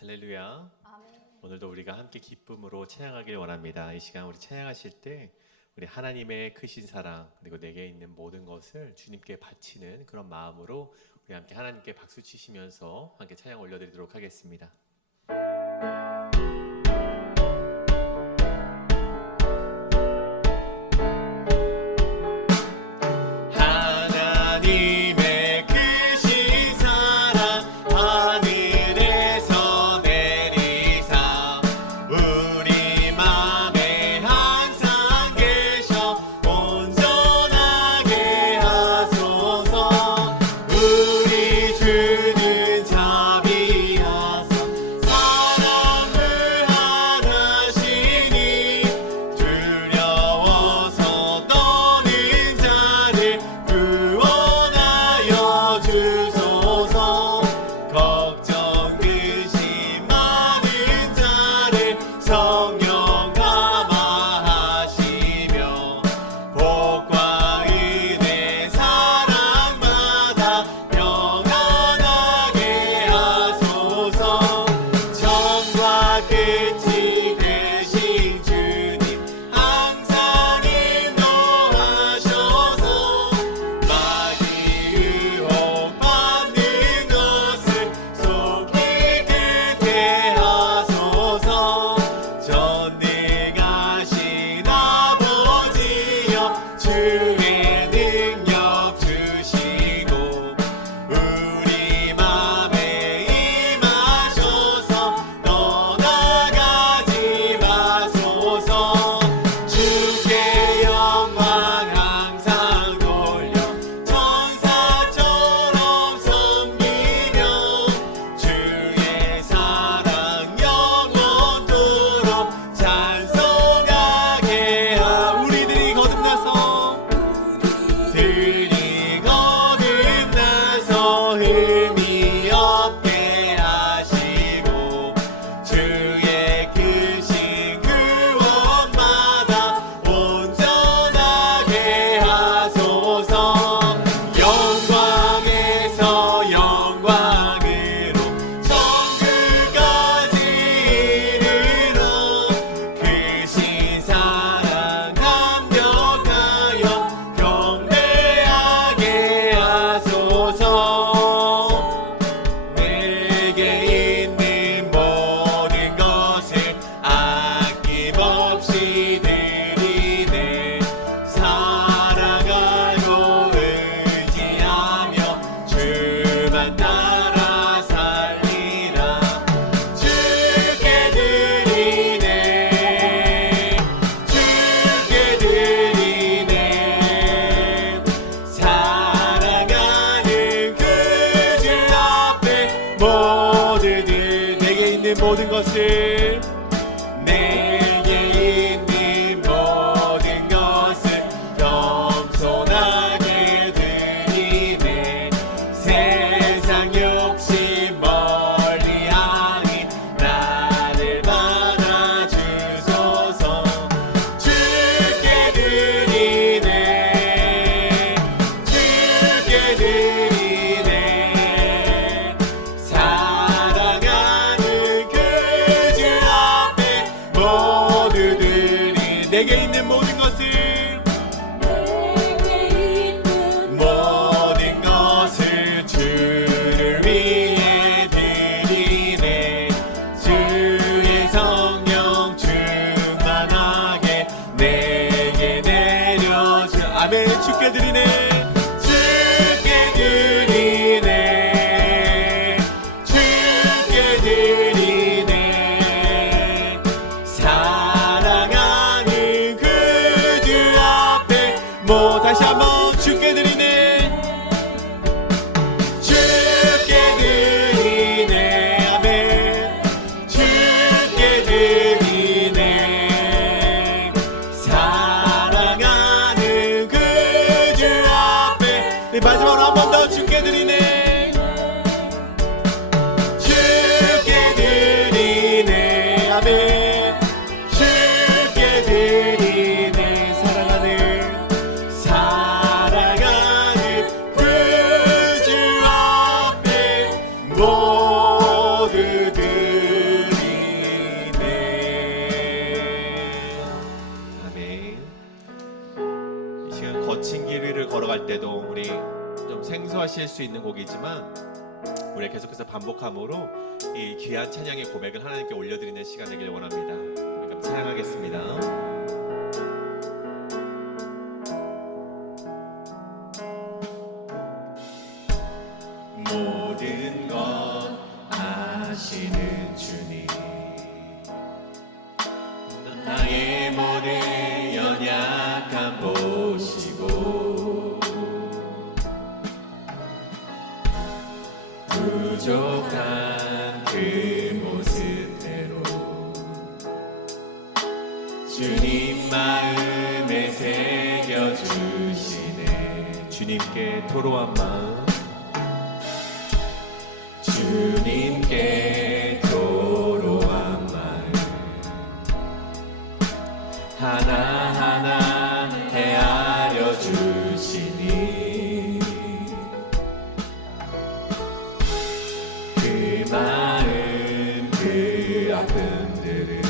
할렐루야. 아멘. 오늘도 우리가 함께 기쁨으로 찬양하길 원합니다. 이 시간 우리 찬양하실 때 우리 하나님의 크신 사랑 그리고 내게 있는 모든 것을 주님께 바치는 그런 마음으로 우리 함께 하나님께 박수 치시면서 함께 찬양 올려드리도록 하겠습니다. 하나님의 크신 사랑 하늘에서 내리사 우리 맘에 항상 계셔 온전하게 하소서. 우리 주는 자비하사 사랑을 하나시니 두려워서 떠는 자를 구원하여 주소서. 걱정 근심 많은 자를 성령 감화하시며 복과 은혜 사랑마다 평안하게 하소서. 처음과 끝이 되신 주님 항상 인도하셔서 마귀 유혹받는 것을 속히 끝게 하소서. 전능하신 아버지여 주의 능력 주시고 우리 맘에 임하셔서 떠나가지 마소서. 주께 영광 항상 돌려 천사처럼 섬기며 주의 사랑 영원토록 찬송하게 우리들이 거듭나서 흠이 없게 하시고 주의 크신 구원마다 온전하게 하소서. 영광에서 영광으로 천국까지 이르러 크신 사랑 감격하여 경배하게 하소서. 내게 있는 모든 것을 아낌없이 드리네. 사랑하고 의지하며 주만 따라 살리라. 주께 드리네. 주께 드리네. 사랑하는 그 주 앞에 모두들 내게 있는 모든 것을 내게 있는 모든 것을 겸손하게 드리네. 세상 욕심 멀리하니 나를 받아주소서. 주께 드리네. 주께 드리네. 사랑하는 그 주 하실 수 있는 곡이지만 우리 계속해서 반복함으로 이 귀한 찬양의 고백을 하나님께 올려드리는 시간 되길 원합니다. 그럼 찬양하겠습니다. 모든 것 아시는 주님, 나의 모든 연약함 보시고 부족한 그 모습대로 주님 마음에 새겨주시네. 주님께 도로한 마음, 주님께 도로한 마음 하나하나 헤아려 주시니 그 마음 그 아픔들을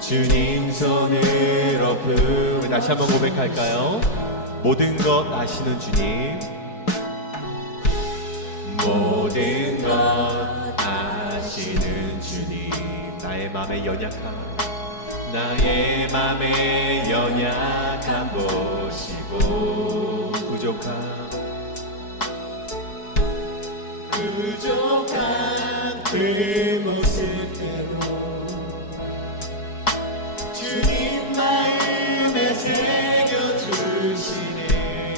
주님 손으로 품. 다시 한번 고백할까요? 모든 것 아시는 주님, 모든 것 아시는 주님, 나의 맘의 연약함, 나의 맘의 연약함 보시고 부족한 그 모습대로 주님 마음에 새겨주시네.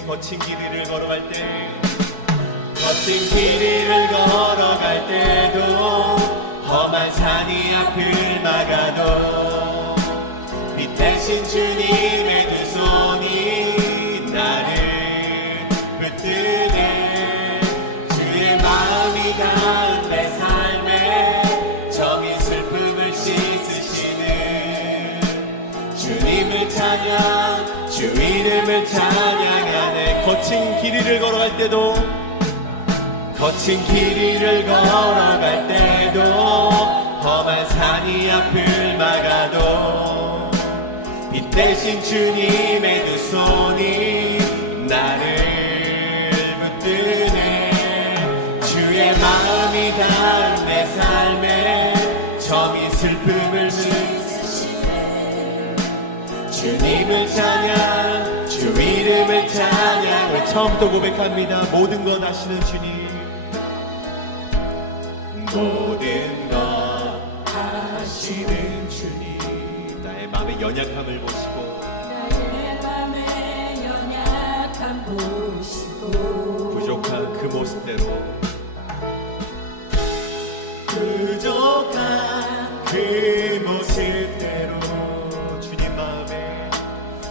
거친 길이를 걸어갈 때, 거친 길이를 걸어갈 때도 험한 산이 앞을 막아도 빛 대신 주님의 두 손이 나를 붙드네. 주의 마음이 닿은 내 삶에 정의 슬픔을 씻으시는 주님을 찬양, 주 이름을 찬양하네. 거친 길이를 걸어갈 때도, 거친 길이를 걸어갈 때도 험한 산이 앞을 막아도 빛 대신 주님의 두 손이 나를 붙드네. 주의 마음이 닿은 내 삶에 정의 슬픔을 씻으시네. 주님을 찬양, 주 이름을 찬양. 처음부터 고백합니다. 모든 것 아시는 주님, 모든 것 아시는 주님, 나의 마음의 연약함을 보시고 나의 맘의 연약함 보시고 부족한 그 모습대로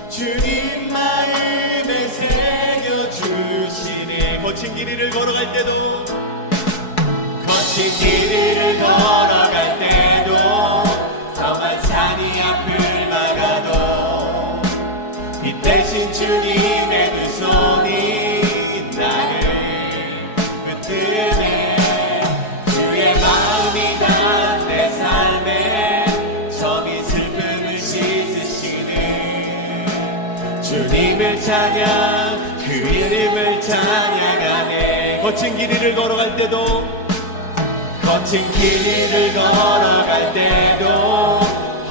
주님 마음에 새겨주시네. 거친 길이를 걸어갈 때도, 거친 길이를 걸어갈 때도 험한 산이 앞을 막아도 빛 대신 주님의 두 손이 나를 붙드네. 주의 마음이 닿은 내 삶에 정의 슬픔을 씻으시는 주님을 찬양, 그 이름을 찬양하네. 거친 길이를 걸어갈 때도, 거친 길이를 걸어갈 때도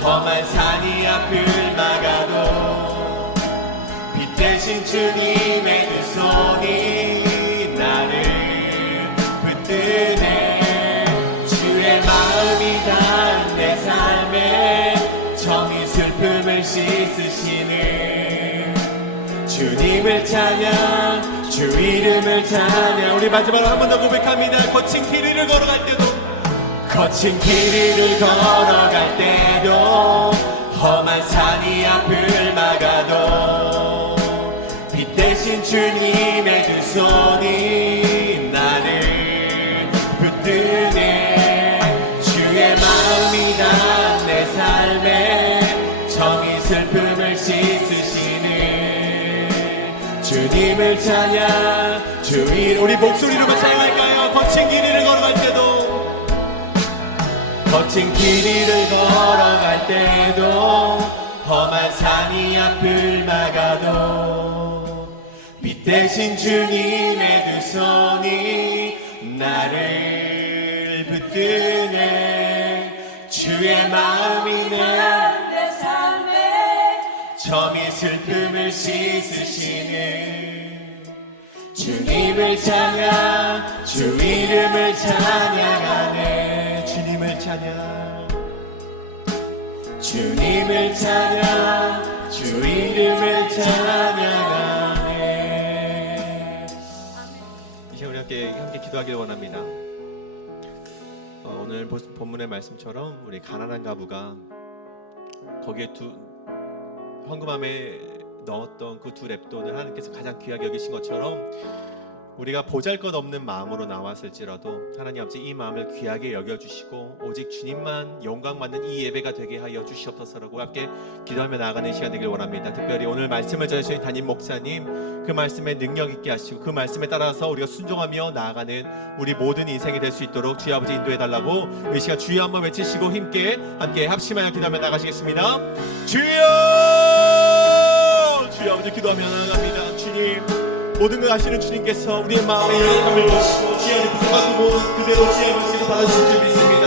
험한 산이 앞을 막아도 빛 대신 주님의 두 손이 나를 붙드네. 주의 마음이 닿은 내 삶에 정의 슬픔을 씻으시는 주님을 찬양, 주 이름을 찬양. 우리 마지막으로 한 번 더 고백합니다. 거친 길이를 걸어갈 때도, 거친 길이를 걸어갈 때도 험한 산이 앞을 막아도 빛 대신 주님의 두 손이 나를 붙드네. 주의 마음이 닿은 내 삶에 정의 슬픔을 씻으시는 주님을 찬양, 주 이름. 우리 목소리로만 찬양할까요? 거친 길이를 걸어갈 때도, 거친 길이를 걸어갈 때도 험한 산이 앞을 막아도 빛 대신 주님의 두 손이 나를 붙드네. 주의 마음이 내 삶에 점이 슬픔을 씻으시는 주님을 찬양, 주 이름을 찬양하네. 주님을 찬양, 주님을 찬양, 주 이름을 찬양하네. 이 시간 우리 함께 기도하길 원합니다. 오늘 본문의 말씀처럼 우리 가난한 가부가 거기에 헌금함에 넣었던 그 두 렙돈을 하나님께서 가장 귀하게 여기신 것처럼 우리가 보잘것없는 마음으로 나왔을지라도 하나님 아버지 이 마음을 귀하게 여겨주시고 오직 주님만 영광받는 이 예배가 되게 하여 주시옵소서라고 함께 기도하며 나아가는 시간 되길 원합니다. 특별히 오늘 말씀을 전해주신 담임 목사님 그 말씀에 능력 있게 하시고 그 말씀에 따라서 우리가 순종하며 나아가는 우리 모든 인생이 될 수 있도록 주여 아버지 인도해달라고 이 시간 주여 한번 외치시고 함께 합심하여 기도하며 나가시겠습니다. 주여! 주여 아버지 기도하며 나아갑니다. 주님 모든 걸 아시는 주님께서 우리의 마음에 열감을 주시고 주여 안에 부족한 모든 그대로 주의 말씀에서 받아주실 줄 믿습니다.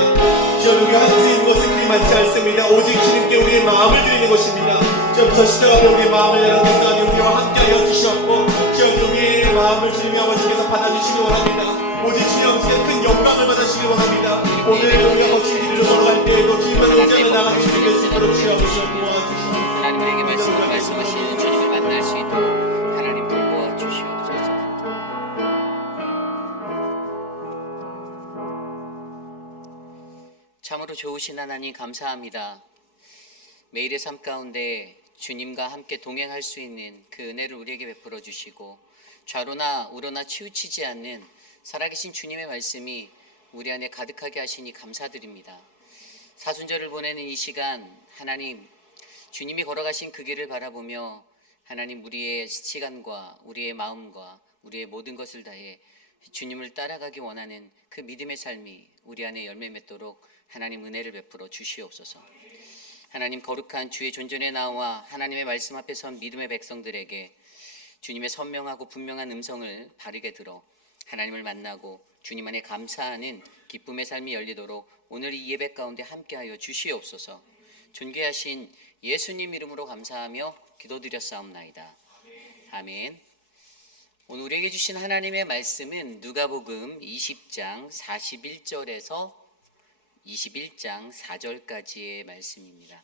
주여 우리가 할 수 있는 것은 그리 많지 않습니다. 오직 주님께 우리의 마음을 드리는 것입니다. 주여부터 시작하여 우리의 마음을 여러분께서 하니 우리와 함께하여 주시옵고 주여 우리의 마음을 주님의 아버지께서 받아주시기 원합니다. 오직 주님 아버지께 큰 영광을 받으시기 원합니다. 오늘 우리가 거친 길을 걸어갈 때에도 주님만 의지하며 나가는 주님 될 수 있도록 주여 아버지 도와주시옵소서. 하나님 우리에게 말씀하시는 주님을 만날 수 있도록 하나님 도와 주시옵소서. 참으로 좋으신 하나님 감사합니다. 매일의 삶 가운데 주님과 함께 동행할 수 있는 그 은혜를 우리에게 베풀어 주시고 좌로나 우로나 치우치지 않는 살아계신 주님의 말씀이 우리 안에 가득하게 하시니 감사드립니다. 사순절을 보내는 이 시간 하나님 주님이 걸어가신 그 길을 바라보며 하나님 우리의 시간과 우리의 마음과 우리의 모든 것을 다해 주님을 따라가기 원하는 그 믿음의 삶이 우리 안에 열매 맺도록 하나님 은혜를 베풀어 주시옵소서. 하나님 거룩한 주의 존전에 나와 하나님의 말씀 앞에 선 믿음의 백성들에게 주님의 선명하고 분명한 음성을 바르게 들어 하나님을 만나고 주님 안에 감사하는 기쁨의 삶이 열리도록 오늘 이 예배 가운데 함께하여 주시옵소서. 존귀하신 예수님 이름으로 감사하며 기도드렸사옵나이다. 아멘. 오늘 우리에게 주신 하나님의 말씀은 누가복음 20장 41절에서 21장 4절까지의 말씀입니다.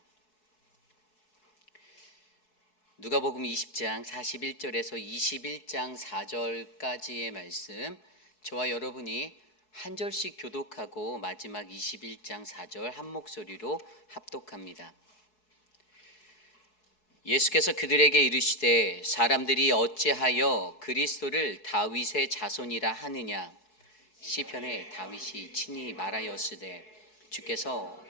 누가복음 20장 41절에서 21장 4절까지의 말씀, 저와 여러분이 한 절씩 교독하고 마지막 21장 4절 한 목소리로 합독합니다. 예수께서 그들에게 이르시되 사람들이 어찌하여 그리스도를 다윗의 자손이라 하느냐. 시편에 다윗이 친히 말하였으되 주께서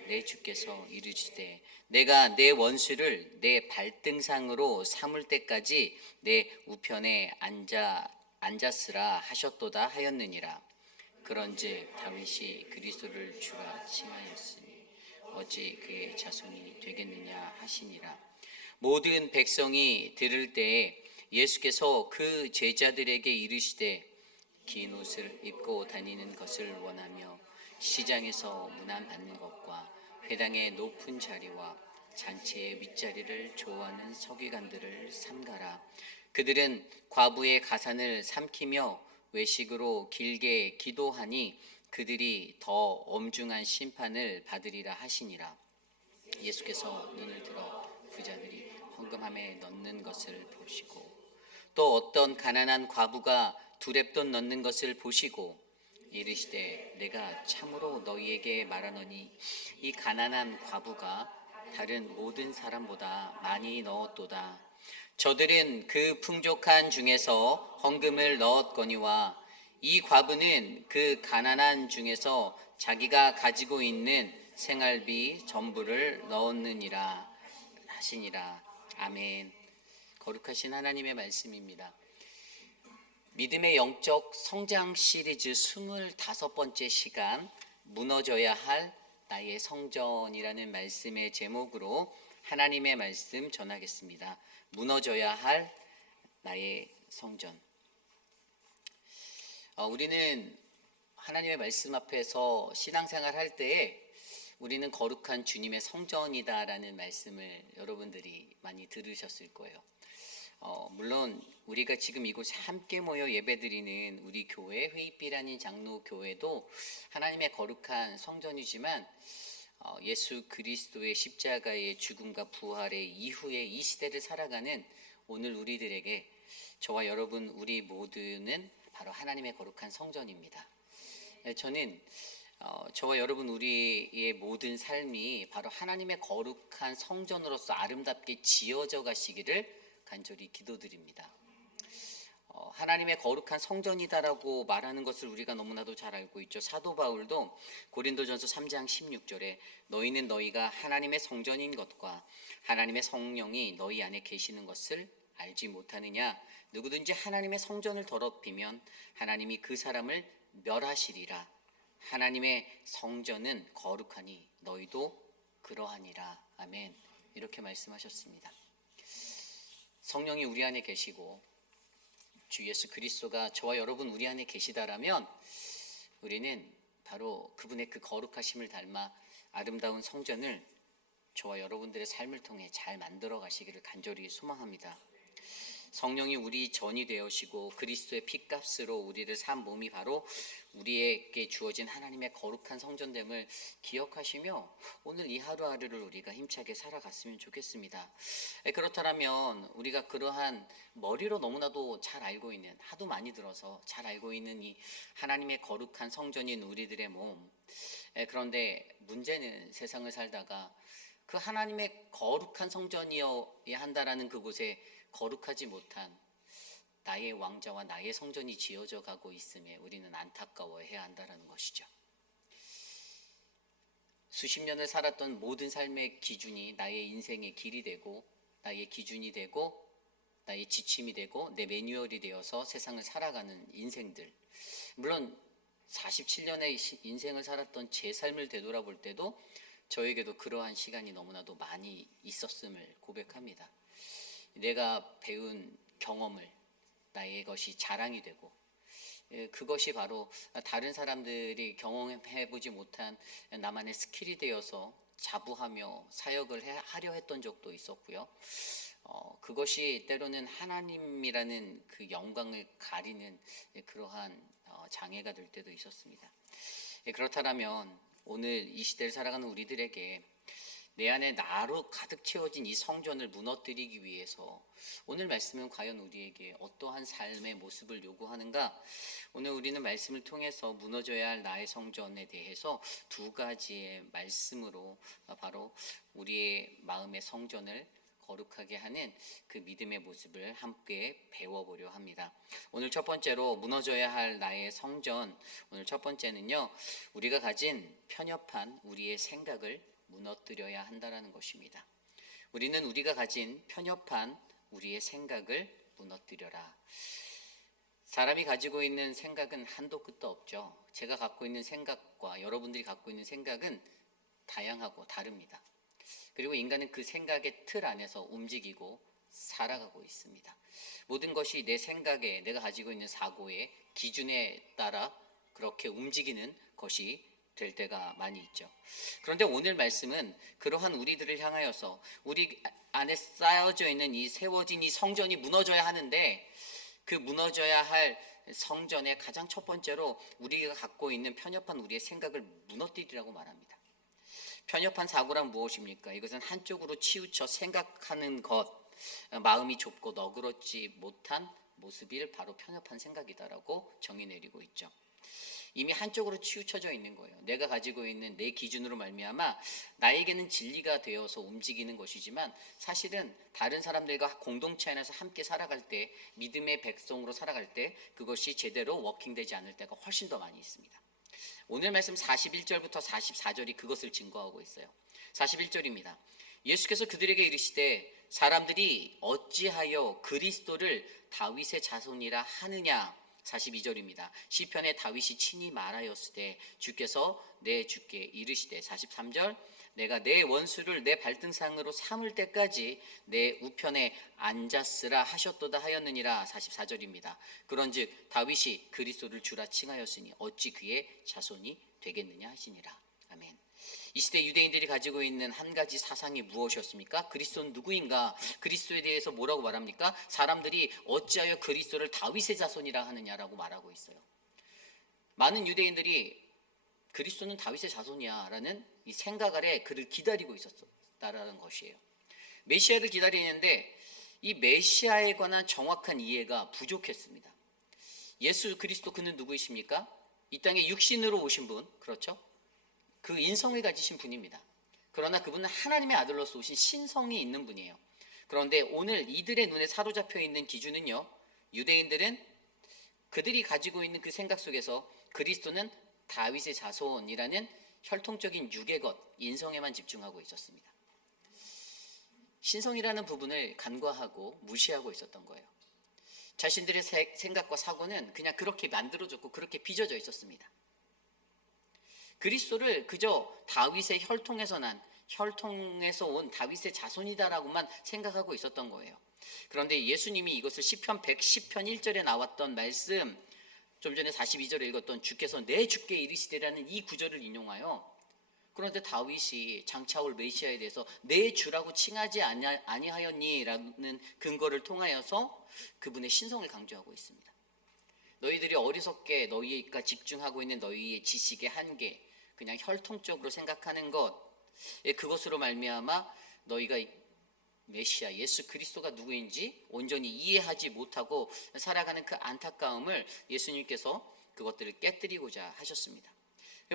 이르시되 내가 내 원수를 내 발등상으로 삼을 때까지 내 우편에 앉았으라 하셨도다 하였느니라. 그런즉 다윗이 그리스도를 주라 칭하였으니 어찌 그의 자손이 되겠느냐 하시니라. 모든 백성이 들을 때에 예수께서 그 제자들에게 이르시되 긴 옷을 입고 다니는 것을 원하며 시장에서 문안받는 것과 회당의 높은 자리와 잔치의 윗자리를 좋아하는 서기관들을 삼가라. 그들은 과부의 가산을 삼키며 외식으로 길게 기도하니 그들이 더 엄중한 심판을 받으리라 하시니라. 예수께서 눈을 들어 부자들이 헌금함에 넣는 것을 보시고 또 어떤 가난한 과부가 두 렙돈 넣는 것을 보시고 이르시되 내가 참으로 너희에게 말하노니 이 가난한 과부가 다른 모든 사람보다 많이 넣었도다. 저들은 그 풍족한 중에서 헌금을 넣었거니와 이 과부는 그 가난한 중에서 자기가 가지고 있는 생활비 전부를 넣었느니라 하시니라. 아멘. 거룩하신 하나님의 말씀입니다. 믿음의 영적 성장 시리즈 25번째 시간, 무너져야 할 나의 성전이라는 말씀의 제목으로 하나님의 말씀 전하겠습니다. 무너져야 할 나의 성전. 우리는 하나님의 말씀 앞에서 신앙생활 할 때에 우리는 거룩한 주님의 성전이다라는 말씀을 여러분들이 많이 들으셨을 거예요. 물론 우리가 지금 이곳에 함께 모여 예배드리는 우리 교회 회입비라는 장로 교회도 하나님의 거룩한 성전이지만 예수 그리스도의 십자가의 죽음과 부활의 이후에 이 시대를 살아가는 오늘 우리들에게 저와 여러분 우리 모두는 바로 하나님의 거룩한 성전입니다. 저는 저와 여러분 우리의 모든 삶이 바로 하나님의 거룩한 성전으로서 아름답게 지어져 가시기를 간절히 기도드립니다. 하나님의 거룩한 성전이다라고 말하는 것을 우리가 너무나도 잘 알고 있죠. 사도 바울도 고린도전서 3장 16절에 너희는 너희가 하나님의 성전인 것과 하나님의 성령이 너희 안에 계시는 것을 알지 못하느냐. 누구든지 하나님의 성전을 더럽히면 하나님이 그 사람을 멸하시리라. 하나님의 성전은 거룩하니 너희도 그러하니라. 아멘. 이렇게 말씀하셨습니다. 성령이 우리 안에 계시고 주 예수 그리스도가 저와 여러분 우리 안에 계시다라면 우리는 바로 그분의 그 거룩하심을 닮아 아름다운 성전을 저와 여러분들의 삶을 통해 잘 만들어 가시기를 간절히 소망합니다. 성령이 우리 전이 되어시고 그리스도의 피값으로 우리를 산 몸이 바로 우리에게 주어진 하나님의 거룩한 성전됨을 기억하시며 오늘 이 하루하루를 우리가 힘차게 살아갔으면 좋겠습니다. 그렇다면 우리가 그러한 머리로 너무나도 잘 알고 있는, 하도 많이 들어서 잘 알고 있는 이 하나님의 거룩한 성전인 우리들의 몸, 그런데 문제는 세상을 살다가 그 하나님의 거룩한 성전이어야 한다라는 그곳에 거룩하지 못한 나의 왕자와 나의 성전이 지어져 가고 있음에 우리는 안타까워해야 한다는 것이죠. 수십 년을 살았던 모든 삶의 기준이 나의 인생의 길이 되고 나의 기준이 되고 나의 지침이 되고 내 매뉴얼이 되어서 세상을 살아가는 인생들, 물론 47년의 인생을 살았던 제 삶을 되돌아볼 때도 저에게도 그러한 시간이 너무나도 많이 있었음을 고백합니다. 내가 배운 경험을 나의 것이 자랑이 되고 그것이 바로 다른 사람들이 경험해보지 못한 나만의 스킬이 되어서 자부하며 사역을 하려 했던 적도 있었고요. 그것이 때로는 하나님이라는 그 영광을 가리는 그러한 장애가 될 때도 있었습니다. 그렇다면 오늘 이 시대를 살아가는 우리들에게 내 안에 나로 가득 채워진 이 성전을 무너뜨리기 위해서 오늘 말씀은 과연 우리에게 어떠한 삶의 모습을 요구하는가? 오늘 우리는 말씀을 통해서 무너져야 할 나의 성전에 대해서 두 가지의 말씀으로 바로 우리의 마음의 성전을 거룩하게 하는 그 믿음의 모습을 함께 배워보려 합니다. 오늘 첫 번째로 무너져야 할 나의 성전, 오늘 첫 번째는요, 우리가 가진 편협한 우리의 생각을 무너뜨려야 한다라는 것입니다. 우리는 우리가 가진 편협한 우리의 생각을 무너뜨려라. 사람이 가지고 있는 생각은 한도 끝도 없죠. 제가 갖고 있는 생각과 여러분들이 갖고 있는 생각은 다양하고 다릅니다. 그리고 인간은 그 생각의 틀 안에서 움직이고 살아가고 있습니다. 모든 것이 내 생각에, 내가 가지고 있는 사고의 기준에 따라 그렇게 움직이는 것이 될 때가 많이 있죠. 그런데 오늘 말씀은 그러한 우리들을 향하여서 우리 안에 쌓여져 있는 이 세워진 이 성전이 무너져야 하는데 그 무너져야 할 성전의 가장 첫 번째로 우리가 갖고 있는 편협한 우리의 생각을 무너뜨리라고 말합니다. 편협한 사고란 무엇입니까? 이것은 한쪽으로 치우쳐 생각하는 것, 마음이 좁고 너그럽지 못한 모습이 바로 편협한 생각이다라고 정의 내리고 있죠. 이미 한쪽으로 치우쳐져 있는 거예요. 내가 가지고 있는 내 기준으로 말미암아 나에게는 진리가 되어서 움직이는 것이지만 사실은 다른 사람들과 공동체 안에서 함께 살아갈 때, 믿음의 백성으로 살아갈 때 그것이 제대로 워킹되지 않을 때가 훨씬 더 많이 있습니다. 오늘 말씀 41절부터 44절이 그것을 증거하고 있어요. 41절입니다. 예수께서 그들에게 이르시되 사람들이 어찌하여 그리스도를 다윗의 자손이라 하느냐. 42절입니다. 시편에 다윗이 친히 말하였으되 주께서 내 주께 이르시되 43절 내가 내 원수를 내 발등상으로 삼을 때까지 내 우편에 앉았으라 하셨도다 하였느니라. 44절입니다. 그런즉 다윗이 그리스도를 주라 칭하였으니 어찌 그의 자손이 되겠느냐 하시니라. 아멘. 이 시대 유대인들이 가지고 있는 한 가지 사상이 무엇이었습니까? 그리스도는 누구인가? 그리스도에 대해서 뭐라고 말합니까? 사람들이 어찌하여 그리스도를 다윗의 자손이라 하느냐라고 말하고 있어요. 많은 유대인들이 그리스도는 다윗의 자손이야 라는 이 생각 아래 그를 기다리고 있었다라는 것이에요. 메시아를 기다리는데 이 메시아에 관한 정확한 이해가 부족했습니다. 예수 그리스도 그는 누구이십니까? 이 땅에 육신으로 오신 분, 그렇죠? 그 인성을 가지신 분입니다. 그러나 그분은 하나님의 아들로서 오신 신성이 있는 분이에요. 그런데 오늘 이들의 눈에 사로잡혀 있는 기준은요, 유대인들은 그들이 가지고 있는 그 생각 속에서 그리스도는 다윗의 자손이라는 혈통적인 육의 것, 인성에만 집중하고 있었습니다. 신성이라는 부분을 간과하고 무시하고 있었던 거예요. 자신들의 생각과 사고는 그냥 그렇게 만들어졌고 그렇게 빚어져 있었습니다. 그리스도를 그저 다윗의 혈통에서 온 다윗의 자손이다라고만 생각하고 있었던 거예요. 그런데 예수님이 이것을 시편 110편 1절에 나왔던 말씀, 좀 전에 42절에 읽었던 주께서 내 주께 이르시되라는 이 구절을 인용하여, 그런데 다윗이 장차올 메시아에 대해서 내 주라고 칭하지 아니하였니라는 근거를 통하여서 그분의 신성을 강조하고 있습니다. 너희들이 어리석게 너희가 집중하고 있는 너희의 지식의 한계, 그냥 혈통적으로 생각하는 것, 그것으로 말미암아 너희가 메시아 예수 그리스도가 누구인지 온전히 이해하지 못하고 살아가는 그 안타까움을 예수님께서 그것들을 깨뜨리고자 하셨습니다.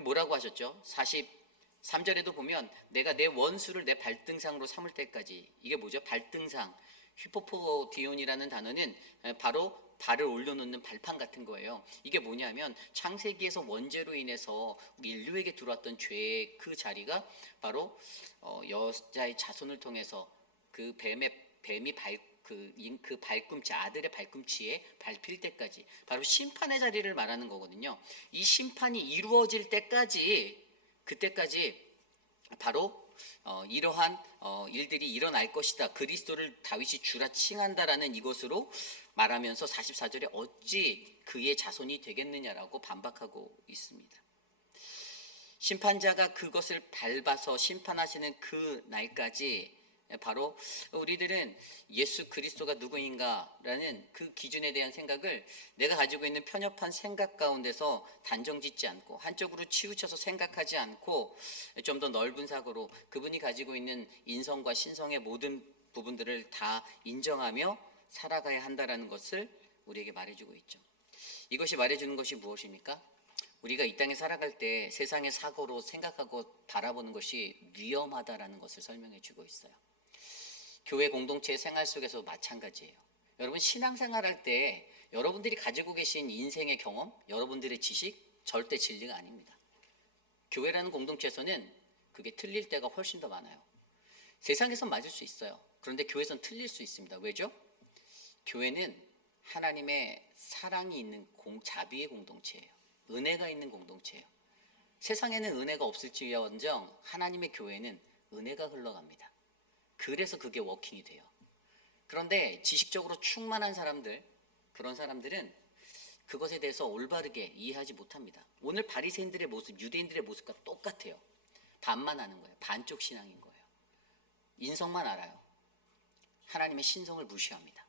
뭐라고 하셨죠? 43절에도 보면 내가 내 원수를 내 발등상으로 삼을 때까지, 이게 뭐죠? 발등상, 휘포포디온이라는 단어는 바로 발을 올려놓는 발판 같은 거예요. 이게 뭐냐면 창세기에서 원죄로 인해서 인류에게 들어왔던 죄의 그 자리가 바로 여자의 자손을 통해서 그 뱀이 그 발꿈치, 아들의 발꿈치에 밟힐 때까지, 바로 심판의 자리를 말하는 거거든요. 이 심판이 이루어질 때까지, 그때까지 바로 이러한 일들이 일어날 것이다. 그리스도를 다윗이 주라 칭한다라는 이것으로 말하면서 44절에 어찌 그의 자손이 되겠느냐라고 반박하고 있습니다. 심판자가 그것을 밟아서 심판하시는 그 날까지 바로 우리들은 예수 그리스도가 누구인가라는 그 기준에 대한 생각을 내가 가지고 있는 편협한 생각 가운데서 단정짓지 않고 한쪽으로 치우쳐서 생각하지 않고 좀 더 넓은 사고로 그분이 가지고 있는 인성과 신성의 모든 부분들을 다 인정하며 살아가야 한다라는 것을 우리에게 말해주고 있죠. 이것이 말해주는 것이 무엇입니까? 우리가 이 땅에 살아갈 때 세상의 사고로 생각하고 바라보는 것이 위험하다라는 것을 설명해주고 있어요. 교회 공동체의 생활 속에서 마찬가지예요. 여러분 신앙생활할 때 여러분들이 가지고 계신 인생의 경험, 여러분들의 지식 절대 진리가 아닙니다. 교회라는 공동체에서는 그게 틀릴 때가 훨씬 더 많아요. 세상에선 맞을 수 있어요. 그런데 교회에선 틀릴 수 있습니다. 왜죠? 교회는 하나님의 사랑이 있는 자비의 공동체예요. 은혜가 있는 공동체예요. 세상에는 은혜가 없을지언정 하나님의 교회는 은혜가 흘러갑니다. 그래서 그게 워킹이 돼요. 그런데 지식적으로 충만한 사람들, 그런 사람들은 그것에 대해서 올바르게 이해하지 못합니다. 오늘 바리새인들의 모습, 유대인들의 모습과 똑같아요. 반만 하는 거예요. 반쪽 신앙인 거예요. 인성만 알아요. 하나님의 신성을 무시합니다.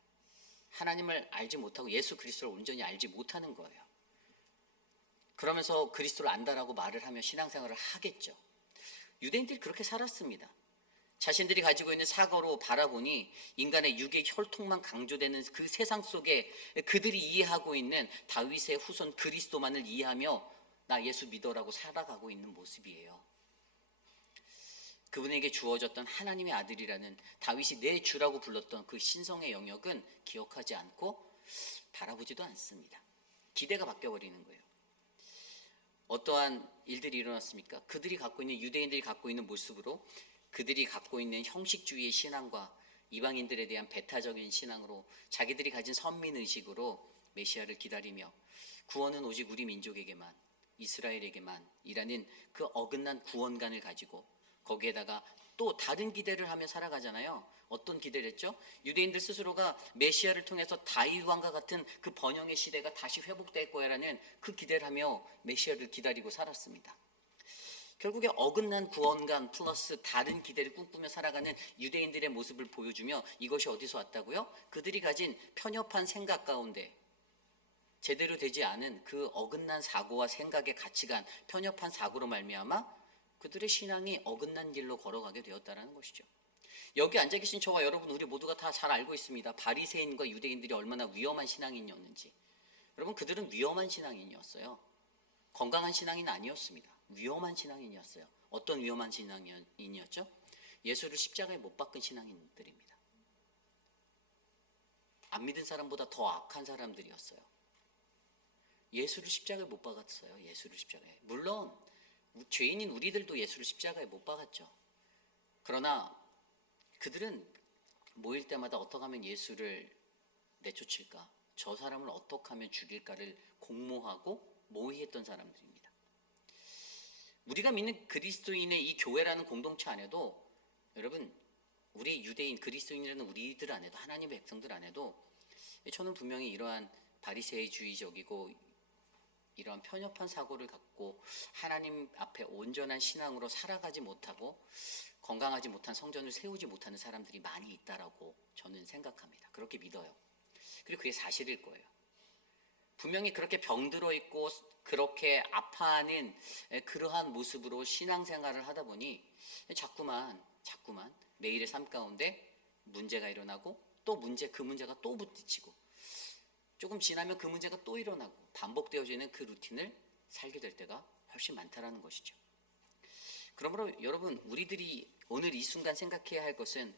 하나님을 알지 못하고 예수 그리스도를 온전히 알지 못하는 거예요. 그러면서 그리스도를 안다라고 말을 하며 신앙생활을 하겠죠. 유대인들이 그렇게 살았습니다. 자신들이 가지고 있는 사고로 바라보니 인간의 육의 혈통만 강조되는 그 세상 속에 그들이 이해하고 있는 다윗의 후손 그리스도만을 이해하며 나 예수 믿어라고 살아가고 있는 모습이에요. 그분에게 주어졌던 하나님의 아들이라는 다윗이 내 주라고 불렀던 그 신성의 영역은 기억하지 않고 바라보지도 않습니다. 기대가 바뀌어버리는 거예요. 어떠한 일들이 일어났습니까? 그들이 갖고 있는, 유대인들이 갖고 있는 모습으로 그들이 갖고 있는 형식주의의 신앙과 이방인들에 대한 배타적인 신앙으로 자기들이 가진 선민의식으로 메시아를 기다리며 구원은 오직 우리 민족에게만, 이스라엘에게만이라는 그 어긋난 구원관을 가지고 거기에다가 또 다른 기대를 하며 살아가잖아요. 어떤 기대를 했죠? 유대인들 스스로가 메시아를 통해서 다윗 왕과 같은 그 번영의 시대가 다시 회복될 거야라는 그 기대를 하며 메시아를 기다리고 살았습니다. 결국에 어긋난 구원관 플러스 다른 기대를 꿈꾸며 살아가는 유대인들의 모습을 보여주며 이것이 어디서 왔다고요? 그들이 가진 편협한 생각 가운데 제대로 되지 않은 그 어긋난 사고와 생각의 가치관, 편협한 사고로 말미암아 그들의 신앙이 어긋난 길로 걸어가게 되었다는 것이죠. 여기 앉아 계신 저와 여러분 우리 모두가 다 잘 알고 있습니다. 바리새인과 유대인들이 얼마나 위험한 신앙인이었는지. 여러분 그들은 위험한 신앙인이었어요. 건강한 신앙인 아니었습니다. 위험한 신앙인이었어요. 어떤 위험한 신앙인이었죠? 예수를 십자가에 못 박은 신앙인들입니다. 안 믿은 사람보다 더 악한 사람들이었어요. 예수를 십자가에 못 박았어요. 예수를 십자가에. 물론 죄인인 우리들도 예수를 십자가에 못 박았죠. 그러나 그들은 모일 때마다 어떻게 하면 예수를 내쫓을까? 저 사람을 어떻게 하면 죽일까를 공모하고 모의했던 사람들입니다. 우리가 믿는 그리스도인의 이 교회라는 공동체 안에도 여러분 우리 유대인 그리스도인이라는 우리들 안에도 하나님의 백성들 안에도 저는 분명히 이러한 바리새이주의적이고 이러한 편협한 사고를 갖고 하나님 앞에 온전한 신앙으로 살아가지 못하고 건강하지 못한 성전을 세우지 못하는 사람들이 많이 있다라고 저는 생각합니다. 그렇게 믿어요. 그리고 그게 사실일 거예요. 분명히 그렇게 병들어 있고 그렇게 아파하는 그러한 모습으로 신앙생활을 하다 보니 자꾸만 매일의 삶 가운데 문제가 일어나고 또 그 문제가 또 부딪히고 조금 지나면 그 문제가 또 일어나고 반복되어지는 그 루틴을 살게 될 때가 훨씬 많다라는 것이죠. 그러므로 여러분 우리들이 오늘 이 순간 생각해야 할 것은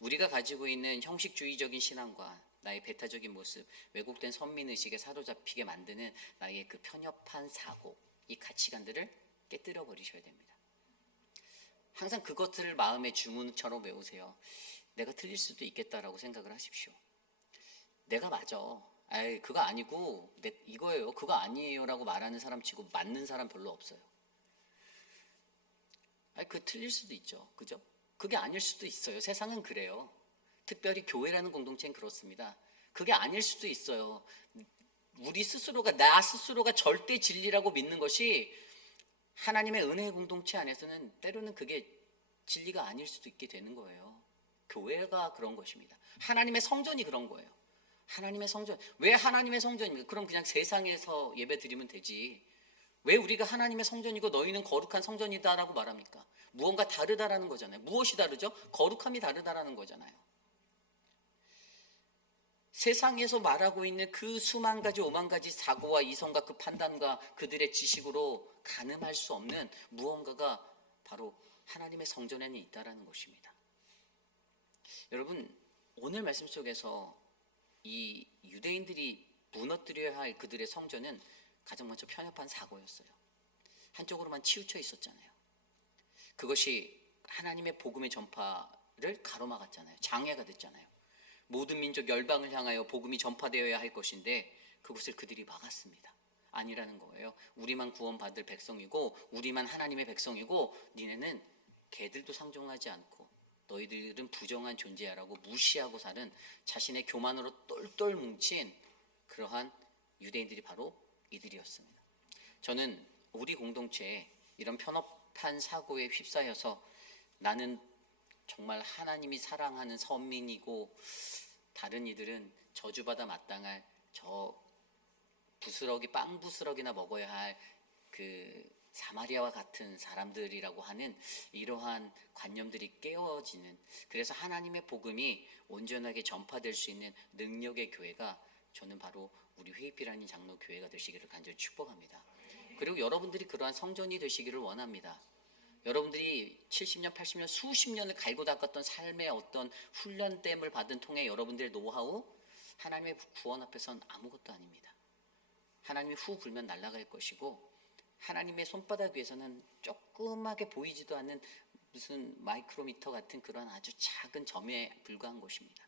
우리가 가지고 있는 형식주의적인 신앙과 나의 배타적인 모습, 왜곡된 선민의식에 사로잡히게 만드는 나의 그 편협한 사고, 이 가치관들을 깨뜨려 버리셔야 됩니다. 항상 그것들을 마음의 주문처럼 외우세요. 내가 틀릴 수도 있겠다라고 생각을 하십시오. 내가 맞아. 그거 아니고 이거예요. 그거 아니에요 라고 말하는 사람 치고 맞는 사람 별로 없어요. 그 틀릴 수도 있죠. 그죠? 그게 아닐 수도 있어요. 세상은 그래요. 특별히 교회라는 공동체는 그렇습니다. 그게 아닐 수도 있어요. 나 스스로가 절대 진리라고 믿는 것이 하나님의 은혜의 공동체 안에서는 때로는 그게 진리가 아닐 수도 있게 되는 거예요. 교회가 그런 것입니다. 하나님의 성전이 그런 거예요. 하나님의 성전. 왜 하나님의 성전입니까? 그럼 그냥 세상에서 예배 드리면 되지. 왜 우리가 하나님의 성전이고 너희는 거룩한 성전이다라고 말합니까? 무언가 다르다라는 거잖아요. 무엇이 다르죠? 거룩함이 다르다라는 거잖아요. 세상에서 말하고 있는 그 수만 가지 오만 가지 사고와 이성과 그 판단과 그들의 지식으로 가늠할 수 없는 무언가가 바로 하나님의 성전에는 있다라는 것입니다. 여러분 오늘 말씀 속에서 이 유대인들이 무너뜨려야 할 그들의 성전은 가장 먼저 편협한 사고였어요. 한쪽으로만 치우쳐 있었잖아요. 그것이 하나님의 복음의 전파를 가로막았잖아요. 장애가 됐잖아요. 모든 민족 열방을 향하여 복음이 전파되어야 할 것인데 그것을 그들이 막았습니다. 아니라는 거예요. 우리만 구원받을 백성이고 우리만 하나님의 백성이고 니네는 개들도 상종하지 않고 너희들은 부정한 존재야라고 무시하고 사는 자신의 교만으로 똘똘 뭉친 그러한 유대인들이 바로 이들이었습니다. 저는 우리 공동체에 이런 편협한 사고에 휩싸여서 나는 정말 하나님이 사랑하는 선민이고 다른 이들은 저주받아 마땅할 저 빵 부스러기나 먹어야 할 그 사마리아와 같은 사람들이라고 하는 이러한 관념들이 깨어지는, 그래서 하나님의 복음이 온전하게 전파될 수 있는 능력의 교회가 저는 바로 우리 회의피라는 장로 교회가 되시기를 간절히 축복합니다. 그리고 여러분들이 그러한 성전이 되시기를 원합니다. 여러분들이 70년, 80년, 수십 년을 갈고 닦았던 삶의 어떤 훈련됨을 받은 통해 여러분들의 노하우, 하나님의 구원 앞에선 아무것도 아닙니다. 하나님이 후 불면 날아갈 것이고 하나님의 손바닥 위에서는 조그맣게 보이지도 않는 무슨 마이크로미터 같은 그런 아주 작은 점에 불과한 것입니다.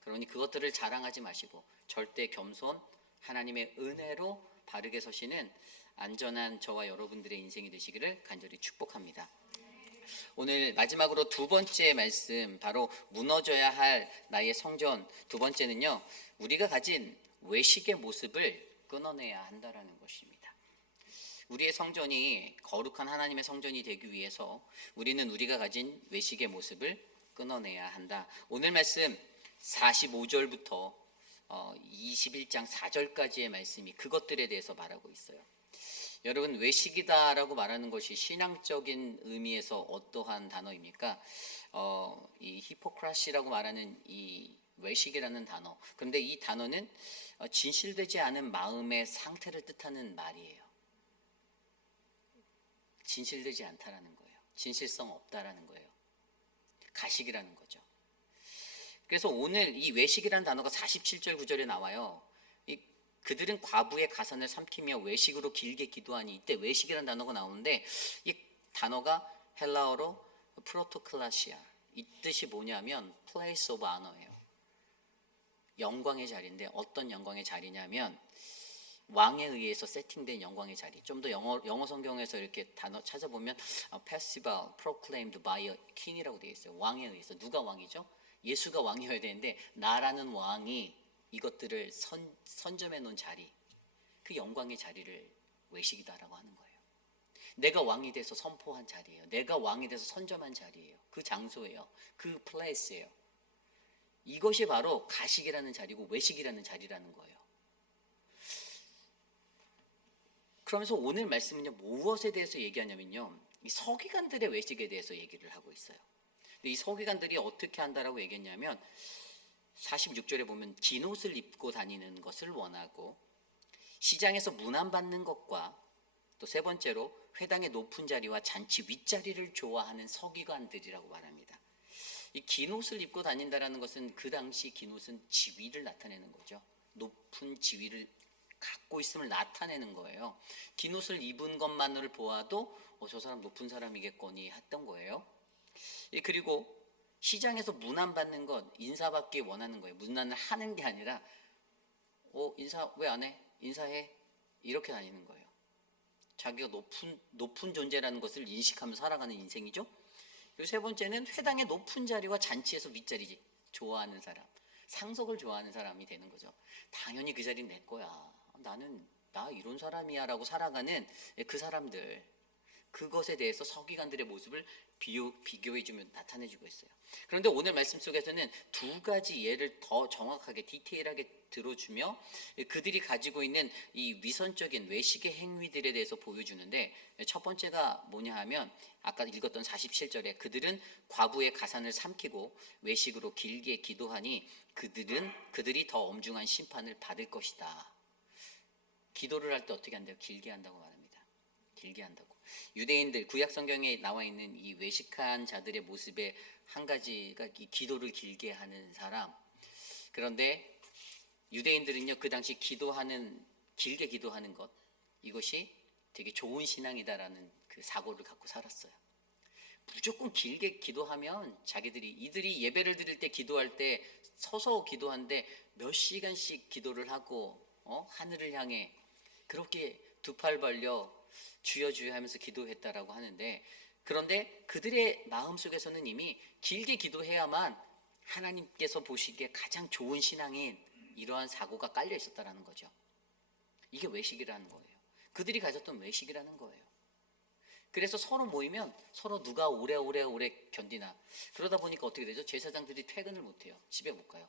그러니 그것들을 자랑하지 마시고 절대 겸손, 하나님의 은혜로 바르게 서시는 안전한 저와 여러분들의 인생이 되시기를 간절히 축복합니다. 오늘 마지막으로 두 번째 말씀, 바로 무너져야 할 나의 성전. 두 번째는요, 우리가 가진 외식의 모습을 끊어내야 한다라는 것입니다. 우리의 성전이 거룩한 하나님의 성전이 되기 위해서 우리는 우리가 가진 외식의 모습을 끊어내야 한다. 오늘 말씀 45절부터 21장 4절까지의 말씀이 그것들에 대해서 말하고 있어요. 여러분, 외식이다라고 말하는 것이 신앙적인 의미에서 어떠한 단어입니까? 이 히포크라시라고 말하는 이 외식이라는 단어. 그런데 이 단어는 진실되지 않은 마음의 상태를 뜻하는 말이에요. 진실되지 않다라는 거예요. 진실성 없다라는 거예요. 가식이라는 거죠. 그래서 오늘 이 외식이라는 단어가 47절 9절에 나와요. 그들은 과부의 가산을 삼키며 외식으로 길게 기도하니, 이때 외식이라는 단어가 나오는데 이 단어가 헬라어로 프로토클라시아, 이 뜻이 뭐냐면 place of honor예요. 영광의 자리인데 어떤 영광의 자리냐면 왕에 의해서 세팅된 영광의 자리. 좀 더 영어 성경에서 이렇게 단어 찾아보면 festival proclaimed by a king이라고 되어 있어요. 왕에 의해서. 누가 왕이죠? 예수가 왕이어야 되는데 나라는 왕이 이것들을 선점해 놓은 자리, 그 영광의 자리를 외식이다라고 하는 거예요. 내가 왕이 돼서 선포한 자리예요. 내가 왕이 돼서 선점한 자리예요. 그 장소예요. 그 플레이스예요. 이것이 바로 가식이라는 자리고 외식이라는 자리라는 거예요. 그러면서 오늘 말씀은요, 무엇에 대해서 얘기하냐면요, 이 서기관들의 외식에 대해서 얘기를 하고 있어요. 근데 이 서기관들이 어떻게 한다라고 얘기했냐면 46절에 보면 긴 옷을 입고 다니는 것을 원하고, 시장에서 문안받는 것과, 또 세 번째로 회당의 높은 자리와 잔치 윗자리를 좋아하는 서기관들이라고 말합니다. 이 긴 옷을 입고 다닌다라는 것은 그 당시 긴 옷은 지위를 나타내는 거죠. 높은 지위를 갖고 있음을 나타내는 거예요. 긴 옷을 입은 것만을 보아도 저 사람 높은 사람이겠거니 했던 거예요. 그리고 시장에서 문안받는 것, 인사받기 원하는 거예요. 문안을 하는 게 아니라 인사 왜 안 해? 인사해. 이렇게 다니는 거예요. 자기가 높은 존재라는 것을 인식하며 살아가는 인생이죠. 그리고 세 번째는 회당의 높은 자리와 잔치에서 윗자리 좋아하는 사람, 상석을 좋아하는 사람이 되는 거죠. 당연히 그 자리는 내 거야. 나 이런 사람이야 라고 살아가는 그 사람들, 그것에 대해서 서기관들의 모습을 비교해주며 나타내주고 있어요. 그런데 오늘 말씀 속에서는 두 가지 예를 더 정확하게 디테일하게 들어주며 그들이 가지고 있는 이 위선적인 외식의 행위들에 대해서 보여주는데, 첫 번째가 뭐냐 하면 아까 읽었던 47절에 그들은 과부의 가산을 삼키고 외식으로 길게 기도하니 그들이 더 엄중한 심판을 받을 것이다. 기도를 할 때 어떻게 한대요? 길게 한다고 말합니다. 길게 한다고. 유대인들 구약 성경에 나와 있는 이 외식한 자들의 모습의 한 가지가 이 기도를 길게 하는 사람. 그런데 유대인들은요, 그 당시 길게 기도하는 것, 이것이 되게 좋은 신앙이다라는 그 사고를 갖고 살았어요. 무조건 길게 기도하면 이들이 예배를 드릴 때 기도할 때 서서 기도하는데 몇 시간씩 기도를 하고 하늘을 향해 그렇게 두 팔 벌려 주여 주여 하면서 기도했다라고 하는데, 그런데 그들의 마음속에서는 이미 길게 기도해야만 하나님께서 보시기에 가장 좋은 신앙인 이러한 사고가 깔려 있었다라는 거죠. 이게 외식이라는 거예요. 그들이 가졌던 외식이라는 거예요. 그래서 서로 모이면 서로 누가 오래 견디나, 그러다 보니까 어떻게 되죠? 제사장들이 퇴근을 못해요. 집에 못 가요.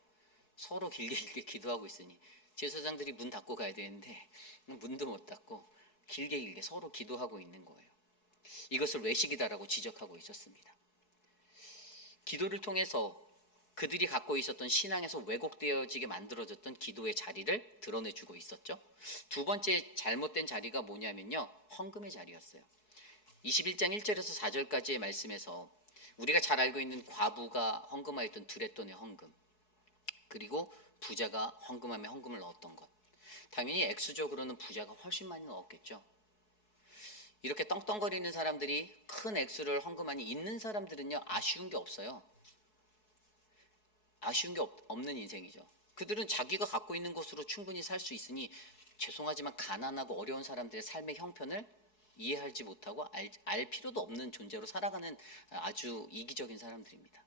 서로 길게 기도하고 있으니 제사장들이 문 닫고 가야 되는데 문도 못 닫고 길게 서로 기도하고 있는 거예요. 이것을 외식이다라고 지적하고 있었습니다. 기도를 통해서 그들이 갖고 있었던 신앙에서 왜곡되어지게 만들어졌던 기도의 자리를 드러내주고 있었죠. 두 번째 잘못된 자리가 뭐냐면요, 헌금의 자리였어요. 21장 1절에서 4절까지의 말씀에서 우리가 잘 알고 있는 과부가 헌금하였던 두렛돈의 헌금, 그리고 부자가 헌금하며 헌금을 넣었던 것, 당연히 액수적으로는 부자가 훨씬 많이 넣었겠죠. 이렇게 떵떵거리는 사람들이 큰 액수를 헌금하니 있는 사람들은요, 아쉬운 게 없어요. 아쉬운 게 없는 인생이죠. 그들은 자기가 갖고 있는 것으로 충분히 살 수 있으니 죄송하지만 가난하고 어려운 사람들의 삶의 형편을 이해하지 못하고 알 필요도 없는 존재로 살아가는 아주 이기적인 사람들입니다.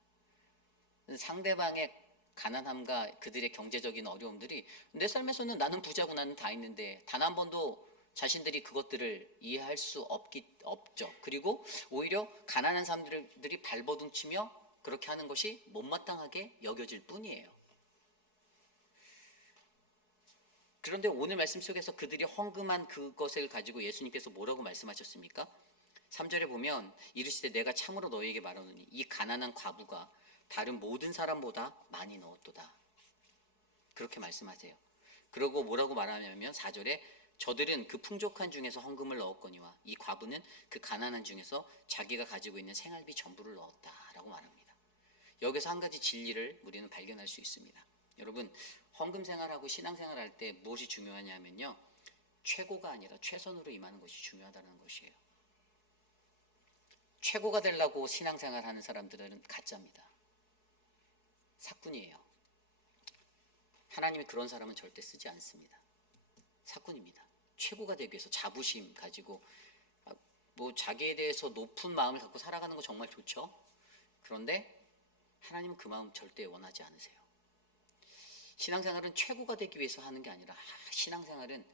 상대방의 가난함과 그들의 경제적인 어려움들이 내 삶에서는 나는 부자고 나는 다 있는데 단 한 번도 자신들이 그것들을 이해할 수 없죠. 그리고 오히려 가난한 사람들이 발버둥치며 그렇게 하는 것이 못마땅하게 여겨질 뿐이에요. 그런데 오늘 말씀 속에서 그들이 헌금한 그것을 가지고 예수님께서 뭐라고 말씀하셨습니까? 3절에 보면 이르시되 내가 참으로 너희에게 말하노니 이 가난한 과부가 다른 모든 사람보다 많이 넣었도다. 그렇게 말씀하세요. 그러고 뭐라고 말하냐면 4절에 저들은 그 풍족한 중에서 헌금을 넣었거니와 이 과부는 그 가난한 중에서 자기가 가지고 있는 생활비 전부를 넣었다라고 말합니다. 여기서 한 가지 진리를 우리는 발견할 수 있습니다. 여러분, 헌금 생활하고 신앙 생활할 때 무엇이 중요하냐면요, 최고가 아니라 최선으로 임하는 것이 중요하다는 것이에요. 최고가 되려고 신앙 생활하는 사람들은 가짜입니다. 사꾼이에요. 하나님이 그런 사람은 절대 쓰지 않습니다. 사꾼입니다. 최고가 되기 위해서 자부심 가지고 뭐 자기에 대해서 높은 마음을 갖고 살아가는 거 정말 좋죠. 그런데 하나님은 그 마음 절대 원하지 않으세요. 신앙생활은 최고가 되기 위해서 하는 게 아니라 신앙생활은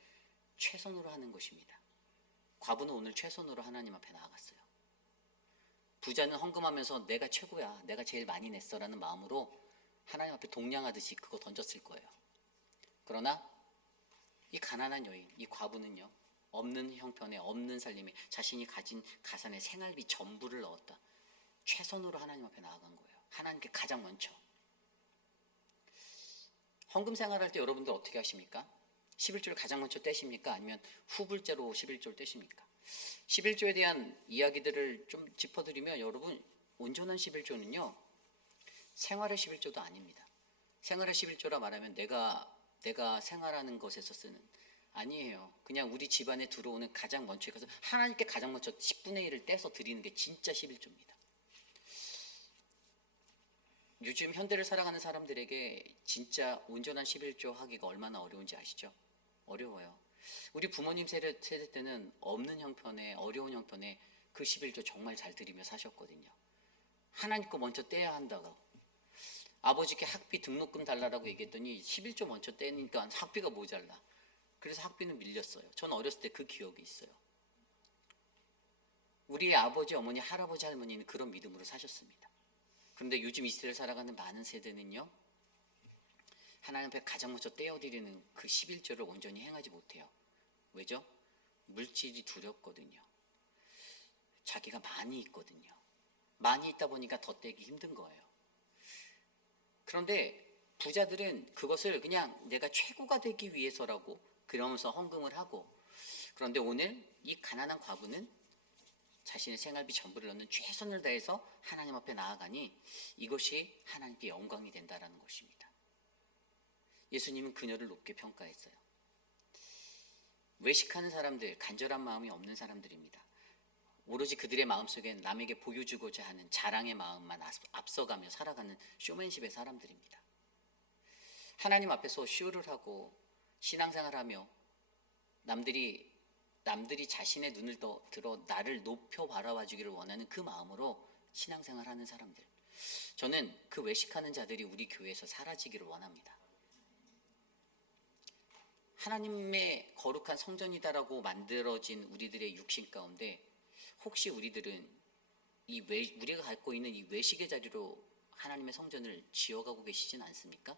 최선으로 하는 것입니다. 과부는 오늘 최선으로 하나님 앞에 나아갔어요. 부자는 헌금하면서 내가 최고야, 내가 제일 많이 냈어라는 마음으로 하나님 앞에 동냥하듯이 그거 던졌을 거예요. 그러나 이 가난한 여인, 이 과부는요, 없는 형편에 없는 살림에 자신이 가진 가산의 생활비 전부를 넣었다. 최선으로 하나님 앞에 나아간 거예요. 하나님께 가장 먼저. 헌금 생활할 때 여러분들 어떻게 하십니까? 11조를 가장 먼저 떼십니까? 아니면 후불제로 11조를 떼십니까? 11조에 대한 이야기들을 좀 짚어드리면 여러분, 온전한 11조는요, 생활의 11조도 아닙니다. 생활의 11조라 말하면 내가 생활하는 것에서 쓰는, 아니에요. 그냥 우리 집안에 들어오는 가장 먼저 가서 하나님께 가장 먼저 10분의 1을 떼서 드리는 게 진짜 11조입니다. 요즘 현대를 살아가는 사람들에게 진짜 온전한 11조 하기가 얼마나 어려운지 아시죠? 어려워요. 우리 부모님 세대 때는 없는 형편에, 어려운 형편에 그 11조 정말 잘 드리며 사셨거든요. 하나님 거 먼저 떼야 한다고. 아버지께 학비 등록금 달라고 얘기했더니 11조 먼저 떼니까 학비가 모자라. 그래서 학비는 밀렸어요. 저는 어렸을 때 그 기억이 있어요. 우리 아버지, 어머니, 할아버지, 할머니는 그런 믿음으로 사셨습니다. 그런데 요즘 이 시대를 살아가는 많은 세대는요, 하나님 앞에 가장 먼저 떼어드리는 그 11조를 온전히 행하지 못해요. 왜죠? 물질이 두렵거든요. 자기가 많이 있거든요. 많이 있다 보니까 더 떼기 힘든 거예요. 그런데 부자들은 그것을 그냥 내가 최고가 되기 위해서라고 그러면서 헌금을 하고, 그런데 오늘 이 가난한 과부는 자신의 생활비 전부를 넣는 최선을 다해서 하나님 앞에 나아가니 이것이 하나님께 영광이 된다라는 것입니다. 예수님은 그녀를 높게 평가했어요. 외식하는 사람들, 간절한 마음이 없는 사람들입니다. 오로지 그들의 마음속엔 남에게 보여주고자 하는 자랑의 마음만 앞서가며 살아가는 쇼맨십의 사람들입니다. 하나님 앞에서 쇼를 하고 신앙생활하며 남들이 자신의 눈을 들어 나를 높여 바라봐 주기를 원하는 그 마음으로 신앙생활하는 사람들, 저는 그 외식하는 자들이 우리 교회에서 사라지기를 원합니다. 하나님의 거룩한 성전이다라고 만들어진 우리들의 육신 가운데 혹시 우리들은 우리가 갖고 있는 이 외식의 자리로 하나님의 성전을 지어가고 계시진 않습니까?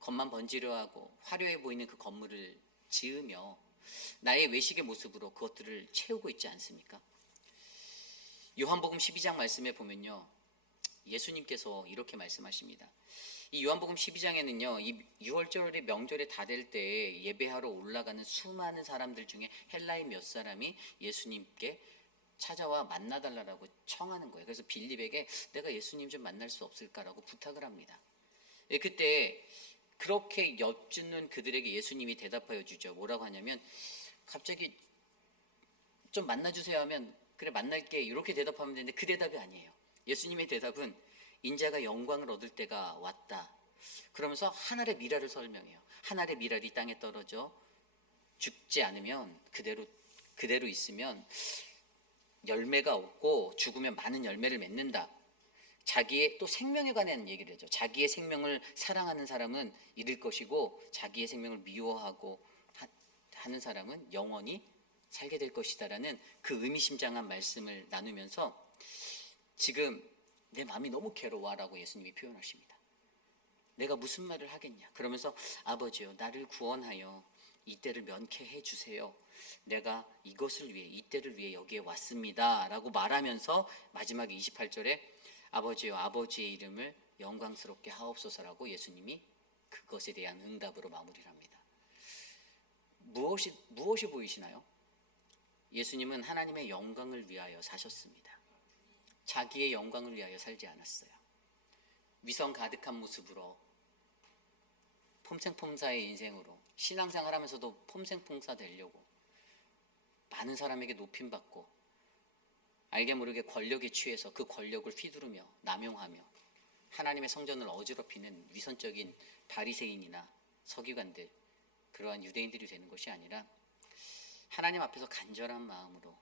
겉만 번지르하고 화려해 보이는 그 건물을 지으며 나의 외식의 모습으로 그것들을 채우고 있지 않습니까? 요한복음 12장 말씀에 보면요, 예수님께서 이렇게 말씀하십니다. 이 요한복음 12장에는요, 이 6월절의 명절에 다 될 때 예배하러 올라가는 수많은 사람들 중에 헬라인 몇 사람이 예수님께 찾아와 만나달라고 청하는 거예요. 그래서 빌립에게 내가 예수님 좀 만날 수 없을까라고 부탁을 합니다. 그때 그렇게 엿주는 그들에게 예수님이 대답하여 주죠. 뭐라고 하냐면, 갑자기 좀 만나주세요 하면 그래 만날게 이렇게 대답하면 되는데 그 대답이 아니에요. 예수님의 대답은 인자가 영광을 얻을 때가 왔다. 그러면서 한 알의 미랄을 설명해요. 한 알의 미랄이 땅에 떨어져 죽지 않으면 그대로 있으면 열매가 없고 죽으면 많은 열매를 맺는다. 자기의 또 생명에 관한 얘기를 하죠. 자기의 생명을 사랑하는 사람은 잃을 것이고 자기의 생명을 미워하고 하는 사람은 영원히 살게 될 것이다라는 그 의미심장한 말씀을 나누면서 지금 내 마음이 너무 괴로워라고 예수님이 표현하십니다. 내가 무슨 말을 하겠냐. 그러면서 아버지요, 나를 구원하여 이 때를 면케해 주세요. 내가 이것을 위해, 이 때를 위해 여기에 왔습니다 라고 말하면서 마지막 28절에 아버지요, 아버지의 이름을 영광스럽게 하옵소서라고 예수님이 그것에 대한 응답으로 마무리를 합니다. 무엇이 보이시나요? 예수님은 하나님의 영광을 위하여 사셨습니다. 자기의 영광을 위하여 살지 않았어요. 위선 가득한 모습으로 폼생폼사의 인생으로 신앙생활 하면서도 폼생폼사 되려고 많은 사람에게 높임받고 알게 모르게 권력에 취해서 그 권력을 휘두르며 남용하며 하나님의 성전을 어지럽히는 위선적인 바리새인이나 서기관들, 그러한 유대인들이 되는 것이 아니라 하나님 앞에서 간절한 마음으로,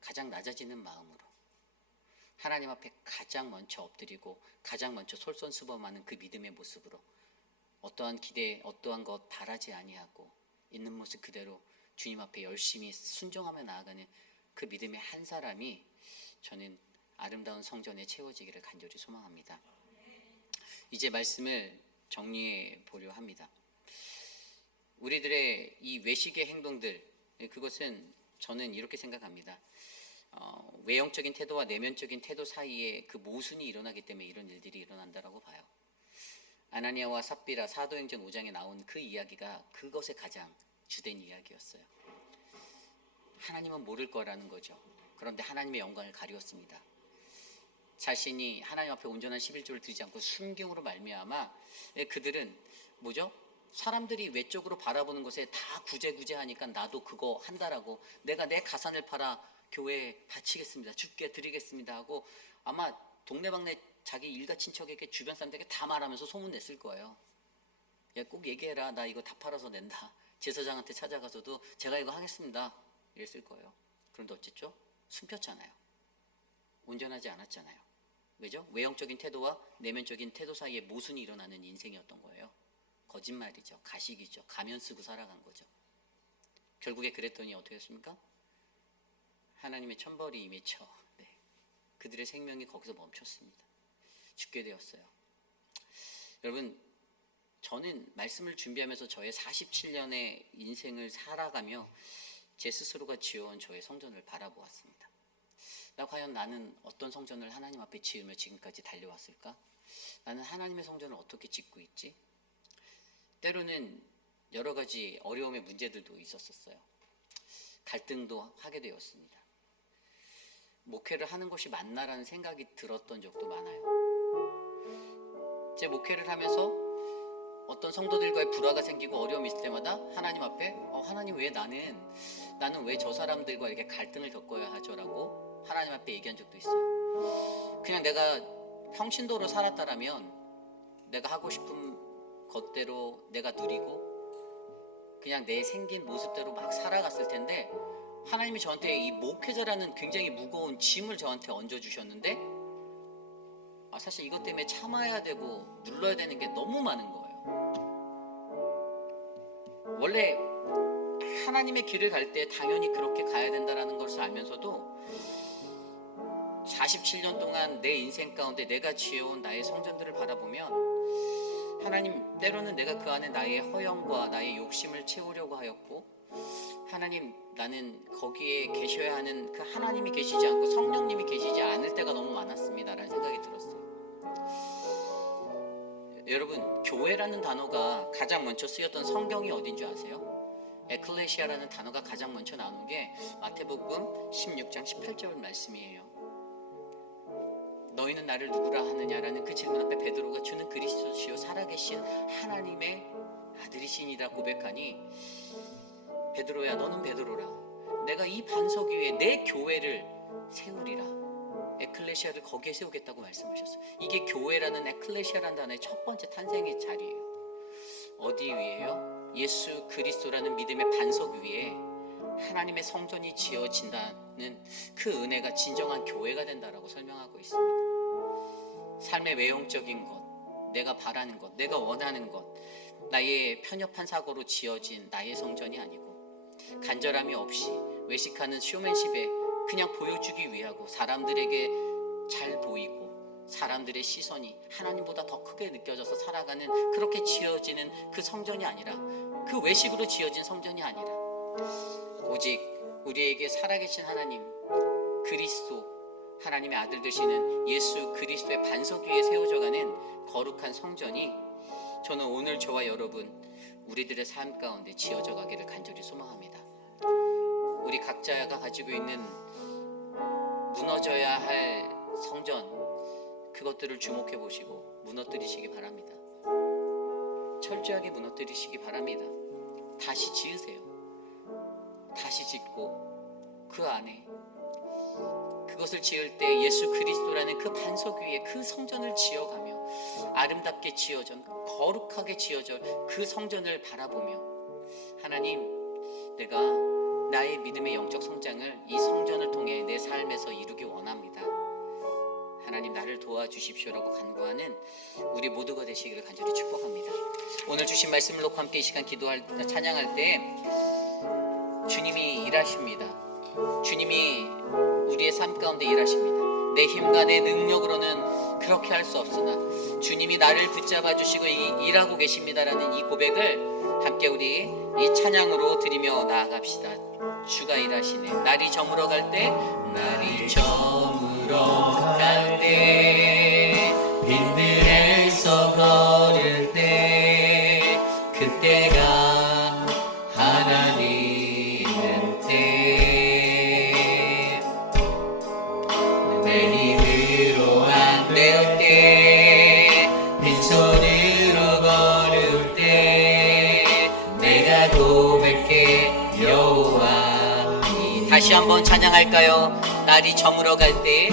가장 낮아지는 마음으로 하나님 앞에 가장 먼저 엎드리고 가장 먼저 솔선수범하는 그 믿음의 모습으로 어떠한 기대, 어떠한 것 바라지 아니하고 있는 모습 그대로 주님 앞에 열심히 순종하며 나아가는 그 믿음의 한 사람이 저는 아름다운 성전에 채워지기를 간절히 소망합니다. 이제 말씀을 정리해 보려 합니다. 우리들의 이 외식의 행동들, 그것은 저는 이렇게 생각합니다. 외형적인 태도와 내면적인 태도 사이에 그 모순이 일어나기 때문에 이런 일들이 일어난다라고 봐요. 아나니아와 삽비라 사도행전 5장에 나온 그 이야기가 그것의 가장 주된 이야기였어요. 하나님은 모를 거라는 거죠. 그런데 하나님의 영광을 가리웠습니다. 자신이 하나님 앞에 온전한 11조를 드리지 않고 순경으로 말미암아 그들은 뭐죠? 사람들이 외적으로 바라보는 것에 다 구제하니까 나도 그거 한다라고, 내가 내 가산을 팔아 교회에 바치겠습니다, 주께 드리겠습니다 하고 아마 동네방네 자기 일가 친척에게 주변 사람들에게 다 말하면서 소문냈을 거예요. 야, 꼭 얘기해라, 나 이거 다 팔아서 낸다. 제사장한테 찾아가서도 제가 이거 하겠습니다 이랬을 거예요. 그런데 어쨌죠? 숨겼잖아요. 온전하지 않았잖아요. 왜죠? 외형적인 태도와 내면적인 태도 사이에 모순이 일어나는 인생이었던 거예요. 거짓말이죠. 가식이죠. 가면 쓰고 살아간 거죠. 결국에 그랬더니 어떻게 했습니까? 하나님의 천벌이 임했죠. 네. 그들의 생명이 거기서 멈췄습니다. 죽게 되었어요. 여러분, 저는 말씀을 준비하면서 저의 47년의 인생을 살아가며 제 스스로가 지어온 저의 성전을 바라보았습니다. 과연 나는 어떤 성전을 하나님 앞에 지으며 지금까지 달려왔을까? 나는 하나님의 성전을 어떻게 짓고 있지? 때로는 여러 가지 어려움의 문제들도 있었어요. 갈등도 하게 되었습니다. 목회를 하는 것이 맞나라는 생각이 들었던 적도 많아요. 제 목회를 하면서 어떤 성도들과의 불화가 생기고 어려움이 있을 때마다 하나님 앞에 하나님 왜 나는 왜 저 사람들과 이렇게 갈등을 겪어야 하죠? 라고 하나님 앞에 얘기한 적도 있어요. 그냥 내가 평신도로 살았다라면 내가 하고 싶은 것대로 내가 누리고 그냥 내 생긴 모습대로 막 살아갔을 텐데 하나님이 저한테 이 목회자라는 굉장히 무거운 짐을 저한테 얹어주셨는데 사실 이것 때문에 참아야 되고 눌러야 되는 게 너무 많은 거예요. 원래 하나님의 길을 갈 때 당연히 그렇게 가야 된다는 것을 알면서도 47년 동안 내 인생 가운데 내가 지어온 나의 성전들을 바라보면 하나님, 때로는 내가 그 안에 나의 허영과 나의 욕심을 채우려고 하였고 하나님, 나는 거기에 계셔야 하는 그 하나님이 계시지 않고 성령님이 계시지 않을 때가 너무 많았습니다 라는 생각이 들었어요. 여러분, 교회라는 단어가 가장 먼저 쓰였던 성경이 어딘 줄 아세요? 에클레시아라는 단어가 가장 먼저 나오는 게 마태복음 16장 18절 말씀이에요. 너희는 나를 누구라 하느냐라는 그 질문 앞에 베드로가 주는 그리스도시요 살아계신 하나님의 아들이시니라 고백하니 베드로야, 너는 베드로라, 내가 이 반석 위에 내 교회를 세우리라. 에클레시아를 거기에 세우겠다고 말씀하셨어요. 이게 교회라는 에클레시아라는 단어의 첫 번째 탄생의 자리예요. 어디 위에요? 예수 그리스도라는 믿음의 반석 위에 하나님의 성전이 지어진다는 그 은혜가 진정한 교회가 된다라고 설명하고 있습니다. 삶의 외형적인 것, 내가 바라는 것, 내가 원하는 것, 나의 편협한 사고로 지어진 나의 성전이 아니고 간절함이 없이 외식하는 쇼맨십에 그냥 보여주기 위하고 사람들에게 잘 보이고 사람들의 시선이 하나님보다 더 크게 느껴져서 살아가는 그렇게 지어지는 그 성전이 아니라, 그 외식으로 지어진 성전이 아니라 오직 우리에게 살아계신 하나님 그리스도, 하나님의 아들 되시는 예수 그리스도의 반석 위에 세워져가는 거룩한 성전이 저는 오늘 저와 여러분 우리들의 삶 가운데 지어져 가기를 간절히 소망합니다. 우리 각자가 가지고 있는 무너져야 할 성전, 그것들을 주목해 보시고 무너뜨리시기 바랍니다. 철저하게 무너뜨리시기 바랍니다. 다시 지으세요. 다시 짓고 그 안에 그것을 지을 때 예수 그리스도라는 그 반석 위에 그 성전을 지어가며 아름답게 지어져 거룩하게 지어져 그 성전을 바라보며 하나님, 내가 나의 믿음의 영적 성장을 이 성전을 통해 내 삶에서 이루기 원합니다. 하나님 나를 도와주십시오라고 간구하는 우리 모두가 되시기를 간절히 축복합니다. 오늘 주신 말씀을 놓고 함께 이 시간 찬양할 때 주님이 일하십니다. 주님이 우리의 삶 가운데 일하십니다. 내 힘과 내 능력으로는 그렇게 할 수 없으나 주님이 나를 붙잡아 주시고 일하고 계십니다라는 이 고백을 함께 우리 이 찬양으로 드리며 나아갑시다. 주가 일하시네. 날이 저물어 갈 때, 날이 저물어 갈 때, 빈들에서 걸을 때, 그때가 하나님의 때. 내 힘으로 안 될 때, 빈손으로 걸을 때, 내가 고백해 여호와. 다시 한번 찬양할까요? 날이 저물어 갈 때,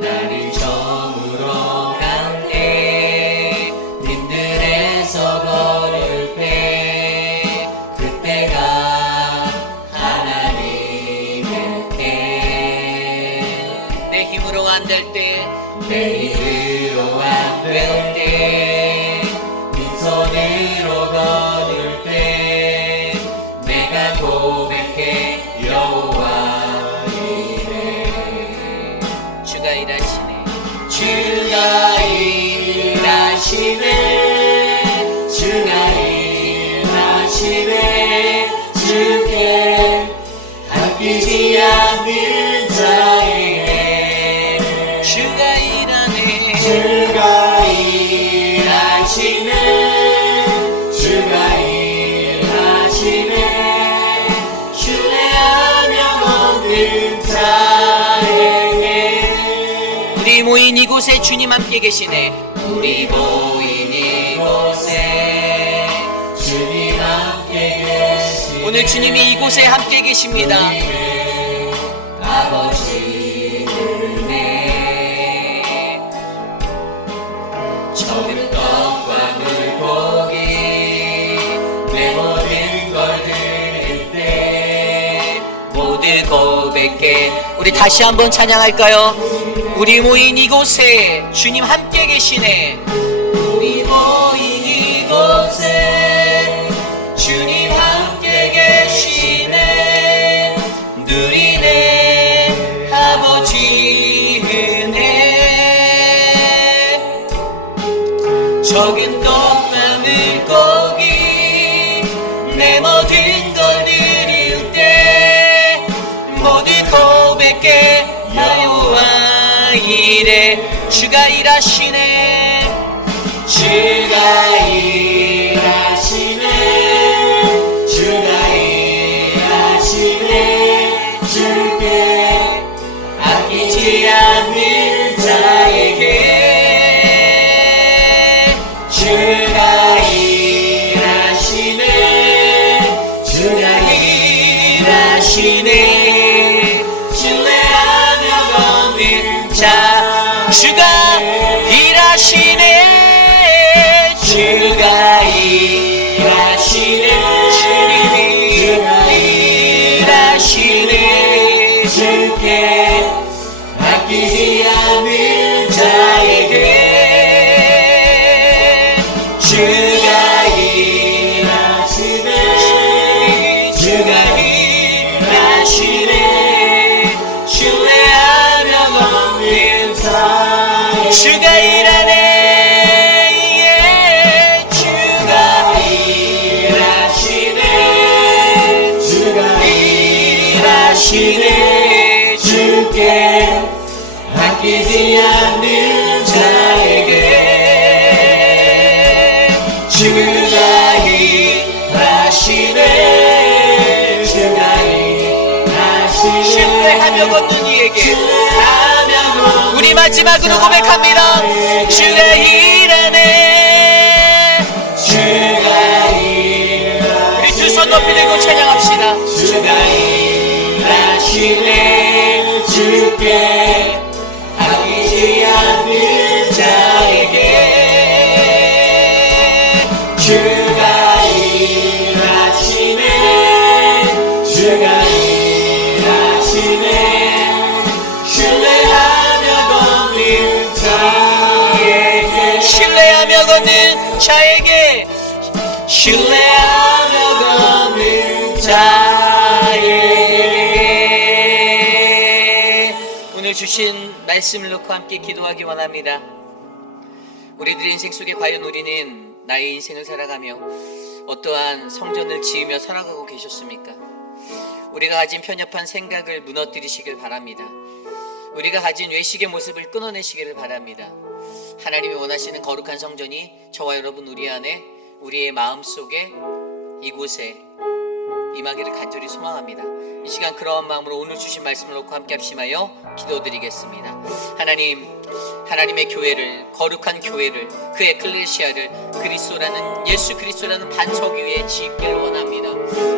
날이 저물어 갈 때, 빈들에서 걸을 때, 그때가 하나님의 때. 내 힘으로 안 될 때, 내 힘으로 안 될 때, 빈손으로 걸을 때, 내가 고백해 여호와 이래. 주가 일하시네. 주가 일하시네. 주가 일하시네. 주께 아끼지 않는 자에게 주가 일하네. 주가 일하시네. 주가 일하시네. 우리 모인 이곳에 주님 함께 계시네. 우리 모인 이곳에 주님 함께 계시네. 오늘 주님이 이곳에 함께 계십니다. 아버지 은혜, 적은 떡과 물고기, 내 모든 걸 드릴 때 모두 고백해. 우리 다시 한번 찬양할까요? 우리 모인 이곳에 주님 함께 계시네. 우리 모인 이곳에 주님 함께 계시네. 누리네 아버지 은혜. 적은 떡과 물고기, 내 모든 걸 드릴 때 모두 고백해 여호와 이래. 주가 일하시네. 주가 일하시네. 주가 일하시네. 주께 아끼지 않는 자에게 주가 일하시네. 주가 일하시네. 신뢰하며 걷는 자, 주가 일하시네. 주가 일하시네. 주님이 일하시네. 주께 아끼지 않는 자에게 주가 일하시네. 주가 일하시네. 신뢰하며 걷는 자 주가 일하네. 예. 주가 일하시네. 주가 일하시네. 주께 아끼지 않는 자에게 주가 일하시네. 주가 일하시네. 신뢰하며 걷는 이에게 우리 마지막으로 고백합니다. 주가 일하네. 주가 일하시네. 우리 두 손 높이 들고 찬양합시다. 주가 일하시네. 주께 아끼지 않는 자에게 주가 일하시네. 주가 일하시네. 신뢰하며 걷는 자에게 신뢰하며 걷는 자에게 신뢰하며 걷는 자에게 오늘 주신 말씀을 놓고 함께 기도하기 원합니다. 우리들의 인생 속에 과연 우리는 나의 인생을 살아가며 어떠한 성전을 지으며 살아가고 계셨습니까? 우리가 가진 편협한 생각을 무너뜨리시길 바랍니다. 우리가 가진 외식의 모습을 끊어내시기를 바랍니다. 하나님이 원하시는 거룩한 성전이 저와 여러분 우리 안에 우리의 마음속에 이곳에 임하기를 간절히 소망합니다. 이 시간 그러한 마음으로 오늘 주신 말씀을 놓고 함께 합심하여 기도드리겠습니다. 하나님, 하나님의 교회를, 거룩한 교회를, 그 에클레시아를 그리스도라는 예수 그리스도라는 반석 위에 짓기를 원합니다.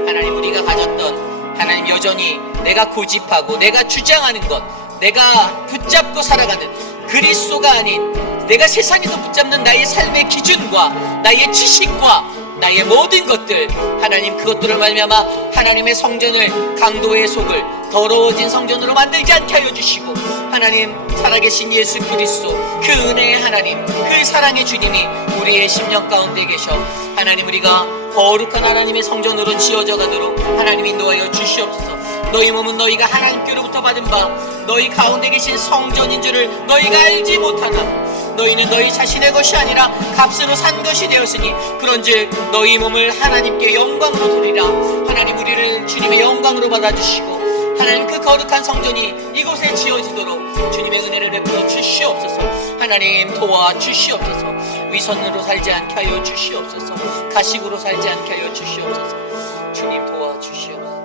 하나님, 우리가 가졌던 하나님 여전히 내가 고집하고 내가 주장하는 것, 내가 붙잡고 살아가는 그리스도가 아닌 내가 세상에서 붙잡는 나의 삶의 기준과 나의 지식과 나의 모든 것들, 하나님 그것들을 말미암아 하나님의 성전을 강도의 속을 더러워진 성전으로 만들지 않게 하여 주시고, 하나님 살아계신 예수 그리스도 그 은혜의 하나님, 그 사랑의 주님이 우리의 심령 가운데 계셔 하나님 우리가 거룩한 하나님의 성전으로 지어져 가도록 하나님 인도하여 주시옵소서. 너희 몸은 너희가 하나님께로부터 받은 바 너희 가운데 계신 성전인 줄을 너희가 알지 못하나? 너희는 너희 자신의 것이 아니라 값으로 산 것이 되었으니 그런즉 너희 몸을 하나님께 영광으로 돌리라. 하나님 우리를 주님의 영광으로 받아주시고 하나님 그 거룩한 성전이 이곳에 지어지도록 주님의 은혜를 베풀어 주시옵소서. 하나님 도와주시옵소서. 위선으로 살지 않게 하여 주시옵소서. 가식으로 살지 않게 하여 주시옵소서. 주님 도와주시옵소서.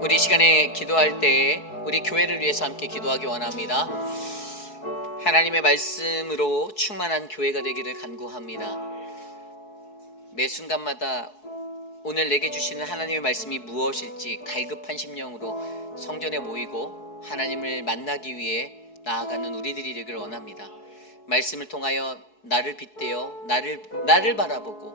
우리 시간에 기도할 때에 우리 교회를 위해서 함께 기도하기 원합니다. 하나님의 말씀으로 충만한 교회가 되기를 간구합니다. 매 순간마다 오늘 내게 주시는 하나님의 말씀이 무엇일지 갈급한 심령으로 성전에 모이고 하나님을 만나기 위해 나아가는 우리들이 되기를 원합니다. 말씀을 통하여 나를 빗대어 나를 바라보고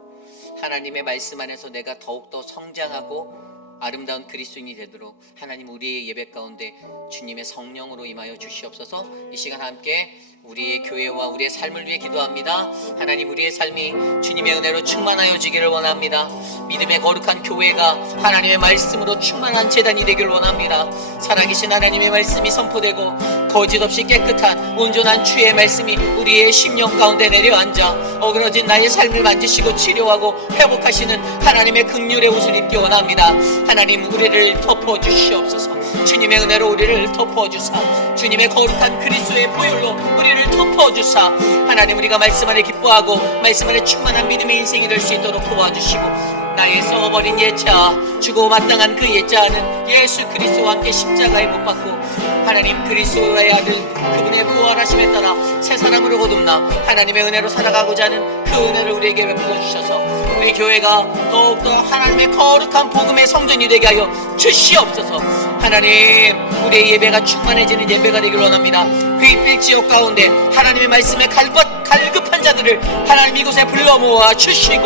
하나님의 말씀 안에서 내가 더욱더 성장하고 아름다운 그리스도인이 되도록 하나님 우리의 예배 가운데 주님의 성령으로 임하여 주시옵소서. 이 시간 함께 우리의 교회와 우리의 삶을 위해 기도합니다. 하나님 우리의 삶이 주님의 은혜로 충만하여 지기를 원합니다. 믿음의 거룩한 교회가 하나님의 말씀으로 충만한 제단이 되기를 원합니다. 살아계신 하나님의 말씀이 선포되고 거짓 없이 깨끗한 온전한 주의 말씀이 우리의 심령 가운데 내려앉아 어그러진 나의 삶을 만지시고 치료하고 회복하시는 하나님의 긍휼의 옷을 입기 원합니다. 하나님 우리를 덮어주시옵소서. 주님의 은혜로 우리를 덮어주사 주님의 거룩한 그리스도의 보혈로 우리를 덮어주사 하나님 우리가 말씀 안에 기뻐하고 말씀 안에 충만한 믿음의 인생이 될 수 있도록 도와주시고 나의 썩어버린 옛자, 죽어 마땅한 그 옛자는 예수 그리스도와 함께 십자가에 못 박고 하나님 그리스도의 아들 그분의 부활하심에 따라 새 사람으로 거듭나 하나님의 은혜로 살아가고자 하는 그 은혜를 우리에게 베풀어 주셔서 우리 교회가 더욱더 하나님의 거룩한 복음의 성전이 되게 하여 주시옵소서. 하나님, 우리의 예배가 충만해지는 예배가 되기를 원합니다. 휘필 지역 가운데 하나님의 말씀에 갈급한 자들을 하나님 이곳에 불러 모아 주시고,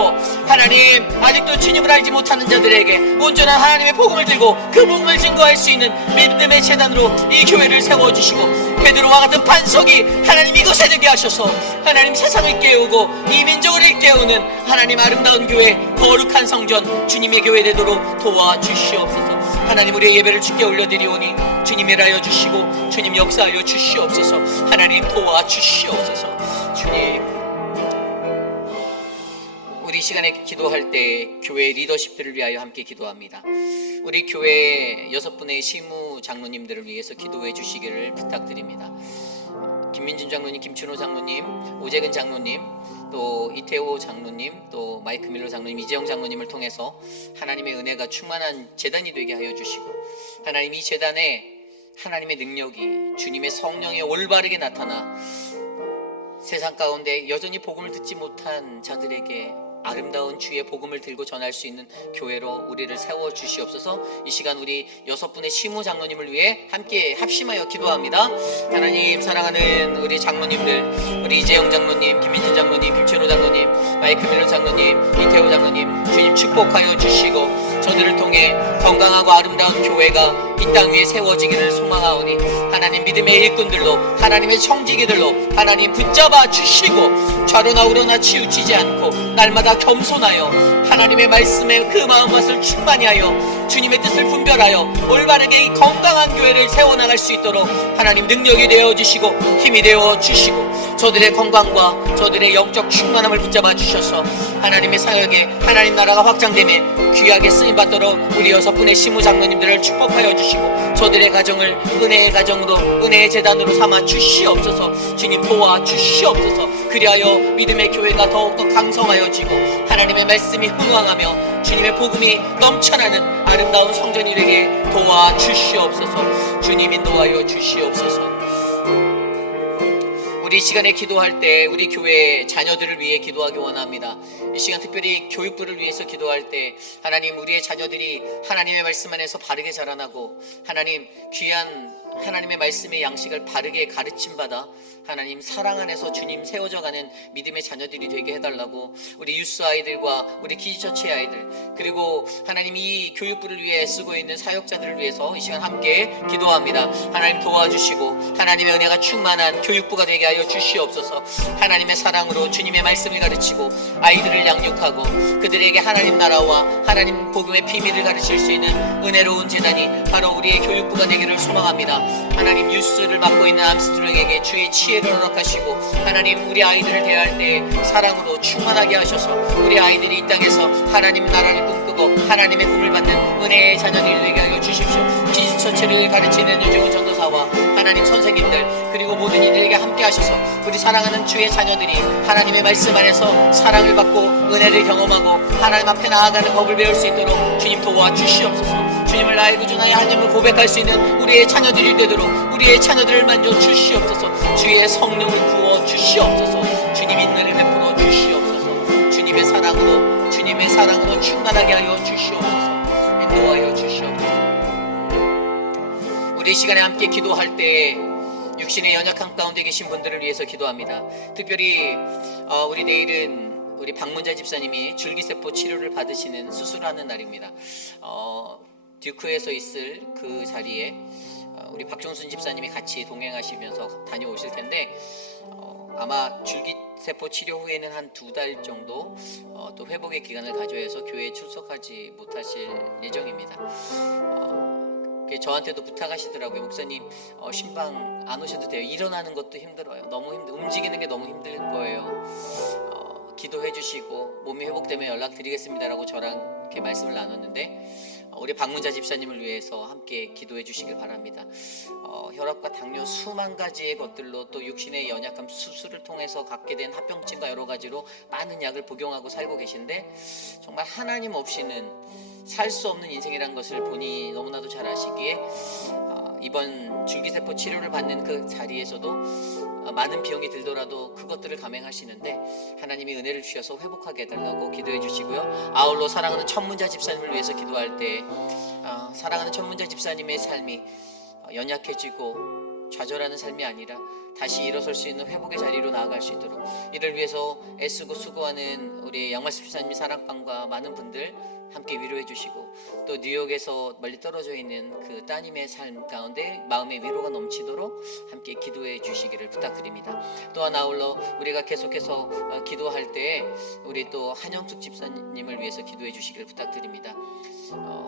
하나님 아직도 주님을 알지 못하는 자들에게 온전한 하나님의 복음을 들고 그 복음을 증거할 수 있는 믿음의 재단으로 이 교회를 세워주시고, 베드로와 같은 반석이 하나님 이곳에 되게 하셔서 하나님 세상을 깨우고 이 민족을 일깨우는 하나님 아름다운 교회, 거룩한 성전 주님의 교회 되도록 도와주시옵소서. 하나님, 우리의 예배를 주께 올려드리오니 주님 일하여 주시고 주님 역사하여 주시옵소서. 하나님 도와주시옵소서. 주님, 우리 시간에 기도할 때 교회 리더십들을 위하여 함께 기도합니다. 우리 교회 6분의 시무 장로님들을 위해서 기도해 주시기를 부탁드립니다. 김민준 장로님, 김춘호 장로님, 오재근 장로님, 또 이태호 장로님, 또 마이크 밀러 장로님, 이재영 장로님을 통해서 하나님의 은혜가 충만한 제단이 되게 하여 주시고, 하나님 이 제단에 하나님의 능력이, 주님의 성령이 올바르게 나타나 세상 가운데 여전히 복음을 듣지 못한 자들에게 아름다운 주의 복음을 들고 전할 수 있는 교회로 우리를 세워 주시옵소서. 이 시간 우리 6분의 시무 장로님을 위해 함께 합심하여 기도합니다. 하나님, 사랑하는 우리 장로님들, 우리 이재영 장로님, 김민준 장로님, 김철호 장로님, 마이크 밀러 장로님, 이태호 장로님, 주님 축복하여 주시고 저들을 통해 건강하고 아름다운 교회가 이 땅 위에 세워지기를 소망하오니, 하나님 믿음의 일꾼들로, 하나님의 청지기들로 하나님 붙잡아 주시고 좌로나 우로나 치우치지 않고 날마다 겸손하여 하나님의 말씀에 그 마음맛을 충만히 하여 주님의 뜻을 분별하여 올바르게 이 건강한 교회를 세워나갈 수 있도록 하나님 능력이 되어주시고 힘이 되어주시고 저들의 건강과 저들의 영적 충만함을 붙잡아 주셔서 하나님의 사역에 하나님 나라가 확장됨에 귀하게 쓰임받도록 우리 6분의 시무 장로님들을 축복하여 주시고 저들의 가정을 은혜의 가정으로, 은혜의 재단으로 삼아 주시옵소서. 주님 도와주시옵소서. 그리하여 믿음의 교회가 더욱더 강성하여지고 하나님의 말씀이 흥왕하며 주님의 복음이 넘쳐나는 아름다운 성전이 되게 도와주시옵소서. 주님 인도하여 주시옵소서. 우리 이 시간에 기도할 때 우리 교회 자녀들을 위해 기도하기 원합니다. 이 시간 특별히 교육부를 위해서 기도할 때 하나님, 우리의 자녀들이 하나님의 말씀 안에서 바르게 자라나고 하나님 귀한 하나님의 말씀의 양식을 바르게 가르침받아 하나님 사랑 안에서 주님 세워져가는 믿음의 자녀들이 되게 해달라고 우리 유스 아이들과 우리 키즈처치 아이들, 그리고 하나님 이 교육부를 위해 쓰고 있는 사역자들을 위해서 이 시간 함께 기도합니다. 하나님 도와주시고 하나님의 은혜가 충만한 교육부가 되게 하여 주시옵소서. 하나님의 사랑으로 주님의 말씀을 가르치고 아이들을 양육하고 그들에게 하나님 나라와 하나님 복음의 비밀을 가르칠 수 있는 은혜로운 재단이 바로 우리의 교육부가 되기를 소망합니다. 하나님 유스를 맡고 있는 암스트롱에게 주의 지혜를 허락하시고 하나님 우리 아이들을 대할 때 사랑으로 충만하게 하셔서 우리 아이들이 이 땅에서 하나님 나라를 꿈꾸고 하나님의 꿈을 받는 은혜의 자녀들이 되게 하여 주십시오. 기지처치를 가르치는 유정훈 전도사와 하나님 선생님들, 그리고 모든 이들에게 함께 하셔서 우리 사랑하는 주의 자녀들이 하나님의 말씀 안에서 사랑을 받고 은혜를 경험하고 하나님 앞에 나아가는 법을 배울 수 있도록 주님 도와주시옵소서. 주님을 나의 구주 나의 하나님을 고백할 수 있는 우리의 자녀들이 되도록 우리의 자녀들을 만져 주시옵소서. 주의 성령을 부어 주시옵소서. 주님 인내를 베풀어 주시옵소서. 주님의 사랑으로 충만하게 하여 주시옵소서. 인도하여 주시옵소서. 우리 시간에 함께 기도할 때 육신의 연약한 가운데 계신 분들을 위해서 기도합니다. 특별히 우리 내일은 우리 박문자 집사님이 줄기세포 치료를 받으시는 수술하는 날입니다. 듀크에서 있을 그 자리에 우리 박종순 집사님이 같이 동행하시면서 다녀오실 텐데 아마 줄기세포 치료 후에는 한 2달 정도 또 회복의 기간을 가져야 해서 교회에 출석하지 못하실 예정입니다. 저한테도 부탁하시더라고요. 목사님 신방 안 오셔도 돼요. 일어나는 것도 힘들어요. 움직이는 게 너무 힘들 거예요. 기도해 주시고 몸이 회복되면 연락드리겠습니다라고 저랑 이렇게 말씀을 나눴는데 우리 박문자 집사님을 위해서 함께 기도해 주시길 바랍니다. 혈압과 당뇨 수만 가지의 것들로 또 육신의 연약함 수술을 통해서 갖게 된 합병증과 여러 가지로 많은 약을 복용하고 살고 계신데 정말 하나님 없이는 살 수 없는 인생이라는 것을 본인이 너무나도 잘 아시기에 이번 줄기세포 치료를 받는 그 자리에서도 많은 비용이 들더라도 그것들을 감행하시는데 하나님이 은혜를 주셔서 회복하게 해달라고 기도해 주시고요. 아울러 사랑하는 천문자 집사님을 위해서 기도할 때 사랑하는 천문자 집사님의 삶이 연약해지고 좌절하는 삶이 아니라 다시 일어설 수 있는 회복의 자리로 나아갈 수 있도록 이를 위해서 애쓰고 수고하는 우리 양말수 집사님의 사랑방과 많은 분들 함께 위로해 주시고 또 뉴욕에서 멀리 떨어져 있는 그 따님의 삶 가운데 마음의 위로가 넘치도록 함께 기도해 주시기를 부탁드립니다. 또한 아울러 우리가 계속해서 기도할 때 우리 또 한영숙 집사님을 위해서 기도해 주시기를 부탁드립니다.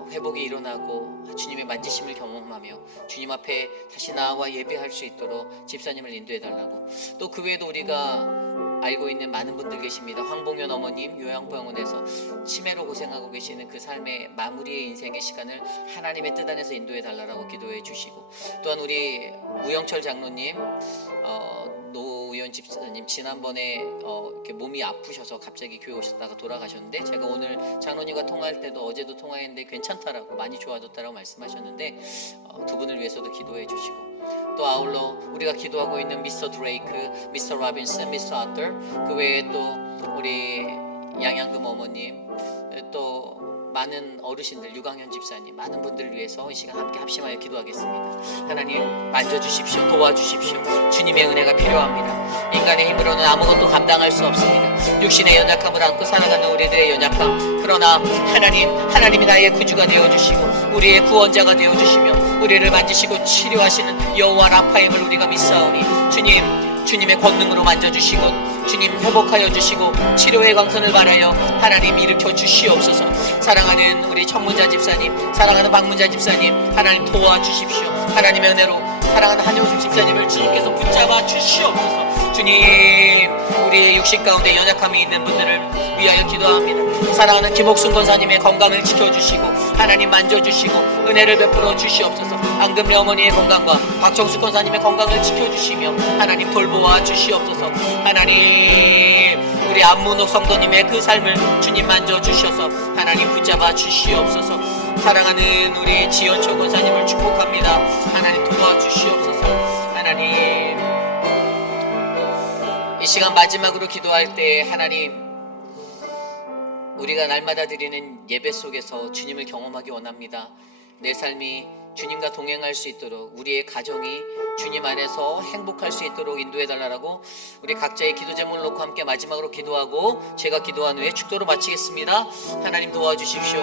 회복이 일어나고 주님의 만지심을 경험하며 주님 앞에 다시 나와 예배할 수 있도록 집사님을 인도해 달라고 또 그 외에도 우리가 알고 있는 많은 분들 계십니다. 황봉현 어머님 요양병원에서 치매로 고생하고 계시는 그 삶의 마무리의 인생의 시간을 하나님의 뜻 안에서 인도해 달라고 기도해 주시고 또한 우리 우영철 장로님 노우연 집사님 지난번에 이렇게 몸이 아프셔서 갑자기 교회 오셨다가 돌아가셨는데 제가 오늘 장로님과 통화할 때도 어제도 통화했는데 괜찮다라고 많이 좋아졌다라고 말씀하셨는데 두 분을 위해서도 기도해 주시고 또 아울러 우리가 기도하고 있는 미스터 드레이크, 미스터 로빈슨, 미스터 아터 그 외에 또 우리 양양금 어머님 또 많은 어르신들 유강현 집사님 많은 분들을 위해서 이 시간 함께 합심하여 기도하겠습니다. 하나님 만져주십시오. 도와주십시오. 주님의 은혜가 필요합니다. 인간의 힘으로는 아무것도 감당할 수 없습니다. 육신의 연약함을 안고 살아가는 우리들의 연약함 그러나 하나님이 나의 구주가 되어주시고 우리의 구원자가 되어주시며 우리를 만지시고 치료하시는 여호와 라파임을 우리가 믿사오니 주님의 권능으로 만져주시고 주님 회복하여 주시고 치료의 광선을 바라여 하나님 일으켜 주시옵소서. 사랑하는 우리 천문자 집사님 사랑하는 박문자 집사님 하나님 도와주십시오. 하나님의 은혜로 사랑하는 한영숙 집사님을 주님께서 붙잡아 주시옵소서. 주님 우리의 육신 가운데 연약함이 있는 분들을 위하여 기도합니다. 사랑하는 김옥순 권사님의 건강을 지켜주시고 하나님 만져주시고 은혜를 베풀어 주시옵소서. 안금래 어머니의 건강과 박정수 권사님의 건강을 지켜주시며 하나님 돌보아 주시옵소서. 하나님 우리 안문옥 성도님의 그 삶을 주님 만져주셔서 하나님 붙잡아 주시옵소서. 사랑하는 우리 지연초 권사님을 축복합니다. 하나님 도와주시옵소서. 하나님 이 시간 마지막으로 기도할 때 하나님 우리가 날마다 드리는 예배 속에서 주님을 경험하기 원합니다. 내 삶이 주님과 동행할 수 있도록 우리의 가정이 주님 안에서 행복할 수 있도록 인도해달라고 우리 각자의 기도 제목을 놓고 함께 마지막으로 기도하고 제가 기도한 후에 축도로 마치겠습니다. 하나님 도와주십시오.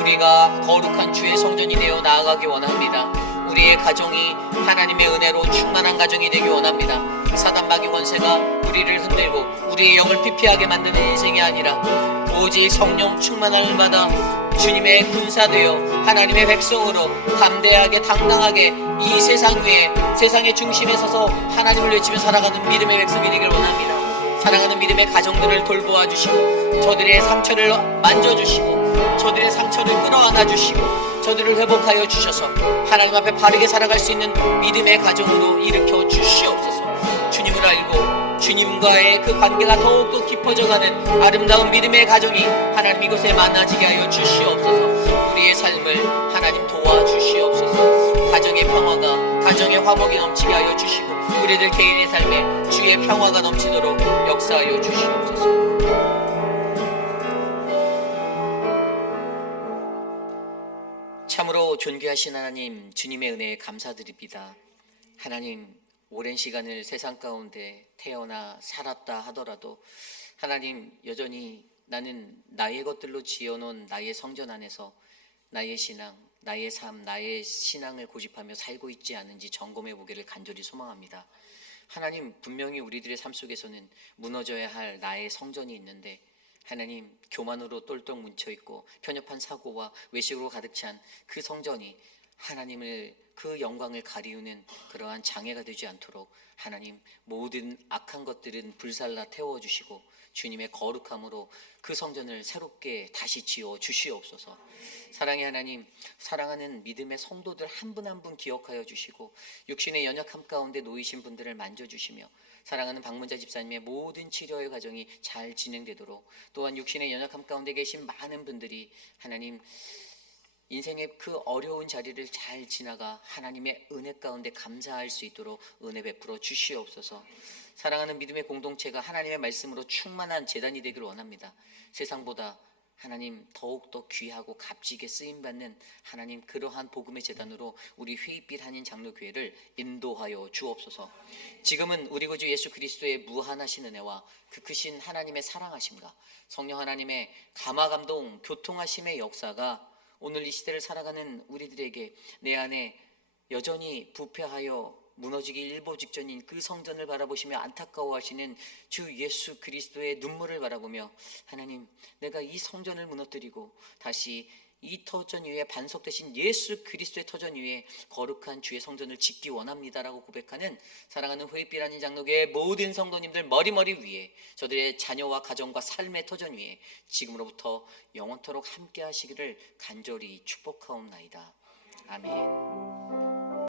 우리가 거룩한 주의 성전이 되어 나아가기 원합니다. 우리의 가정이 하나님의 은혜로 충만한 가정이 되기 원합니다. 사단 마귀 권세가 우리를 흔들고 우리의 영을 피폐하게 만드는 인생이 아니라 오직 성령 충만함을 받아 주님의 군사되어 하나님의 백성으로 담대하게 당당하게 이 세상 위에 세상의 중심에 서서 하나님을 외치며 살아가는 믿음의 백성이 되길 원합니다. 사랑하는 믿음의 가정들을 돌보아 주시고 저들의 상처를 만져주시고 저들의 상처를 끌어안아 주시고 저들을 회복하여 주셔서 하나님 앞에 바르게 살아갈 수 있는 믿음의 가정으로 일으켜 주시옵소서. 주님을 알고 주님과의 그 관계가 더욱더 깊어져가는 아름다운 믿음의 가정이 하나님 이곳에 만나지게 하여 주시옵소서. 우리의 삶을 하나님 도와주시옵소서. 가정의 평화가 가정의 화목이 넘치게 하여 주시고 우리들 개인의 삶에 주의 평화가 넘치도록 역사하여 주시옵소서. 참으로 존귀하신 하나님 주님의 은혜에 감사드립니다. 하나님 오랜 시간을 세상 가운데 태어나 살았다 하더라도 하나님 여전히 나는 나의 것들로 지어놓은 나의 성전 안에서 나의 신앙, 나의 삶, 나의 신앙을 고집하며 살고 있지 않은지 점검해 보기를 간절히 소망합니다. 하나님 분명히 우리들의 삶 속에서는 무너져야 할 나의 성전이 있는데 하나님 교만으로 똘똘 뭉쳐있고 편협한 사고와 외식으로 가득 찬 그 성전이 하나님을 그 영광을 가리우는 그러한 장애가 되지 않도록 하나님 모든 악한 것들은 불살라 태워주시고 주님의 거룩함으로 그 성전을 새롭게 다시 지어 주시옵소서. 사랑의 하나님, 사랑하는 믿음의 성도들 한 분 한 분 기억하여 주시고 육신의 연약함 가운데 놓이신 분들을 만져주시며 사랑하는 박문자 집사님의 모든 치료의 과정이 잘 진행되도록 또한 육신의 연약함 가운데 계신 많은 분들이 하나님 인생의 그 어려운 자리를 잘 지나가 하나님의 은혜 가운데 감사할 수 있도록 은혜 베풀어 주시옵소서. 사랑하는 믿음의 공동체가 하나님의 말씀으로 충만한 제단이 되기를 원합니다. 세상보다 하나님 더욱더 귀하고 값지게 쓰임받는 하나님 그러한 복음의 제단으로 우리 회의빛 한인 장로교회를 인도하여 주옵소서. 지금은 우리 구주 예수 그리스도의 무한하신 은혜와 그 크신 하나님의 사랑하심과 성령 하나님의 감화감동 교통하심의 역사가 오늘 이 시대를 살아가는 우리들에게 내 안에 여전히 부패하여 무너지기 일보 직전인 그 성전을 바라보시며 안타까워하시는 주 예수 그리스도의 눈물을 바라보며 하나님 내가 이 성전을 무너뜨리고 다시 이 터전 위에 반석되신 예수 그리스도의 터전 위에 거룩한 주의 성전을 짓기 원합니다라고 고백하는 사랑하는 회의빛 한인 장로교의 모든 성도님들 머리머리 위에 저들의 자녀와 가정과 삶의 터전 위에 지금으로부터 영원토록 함께 하시기를 간절히 축복하옵나이다. 아멘.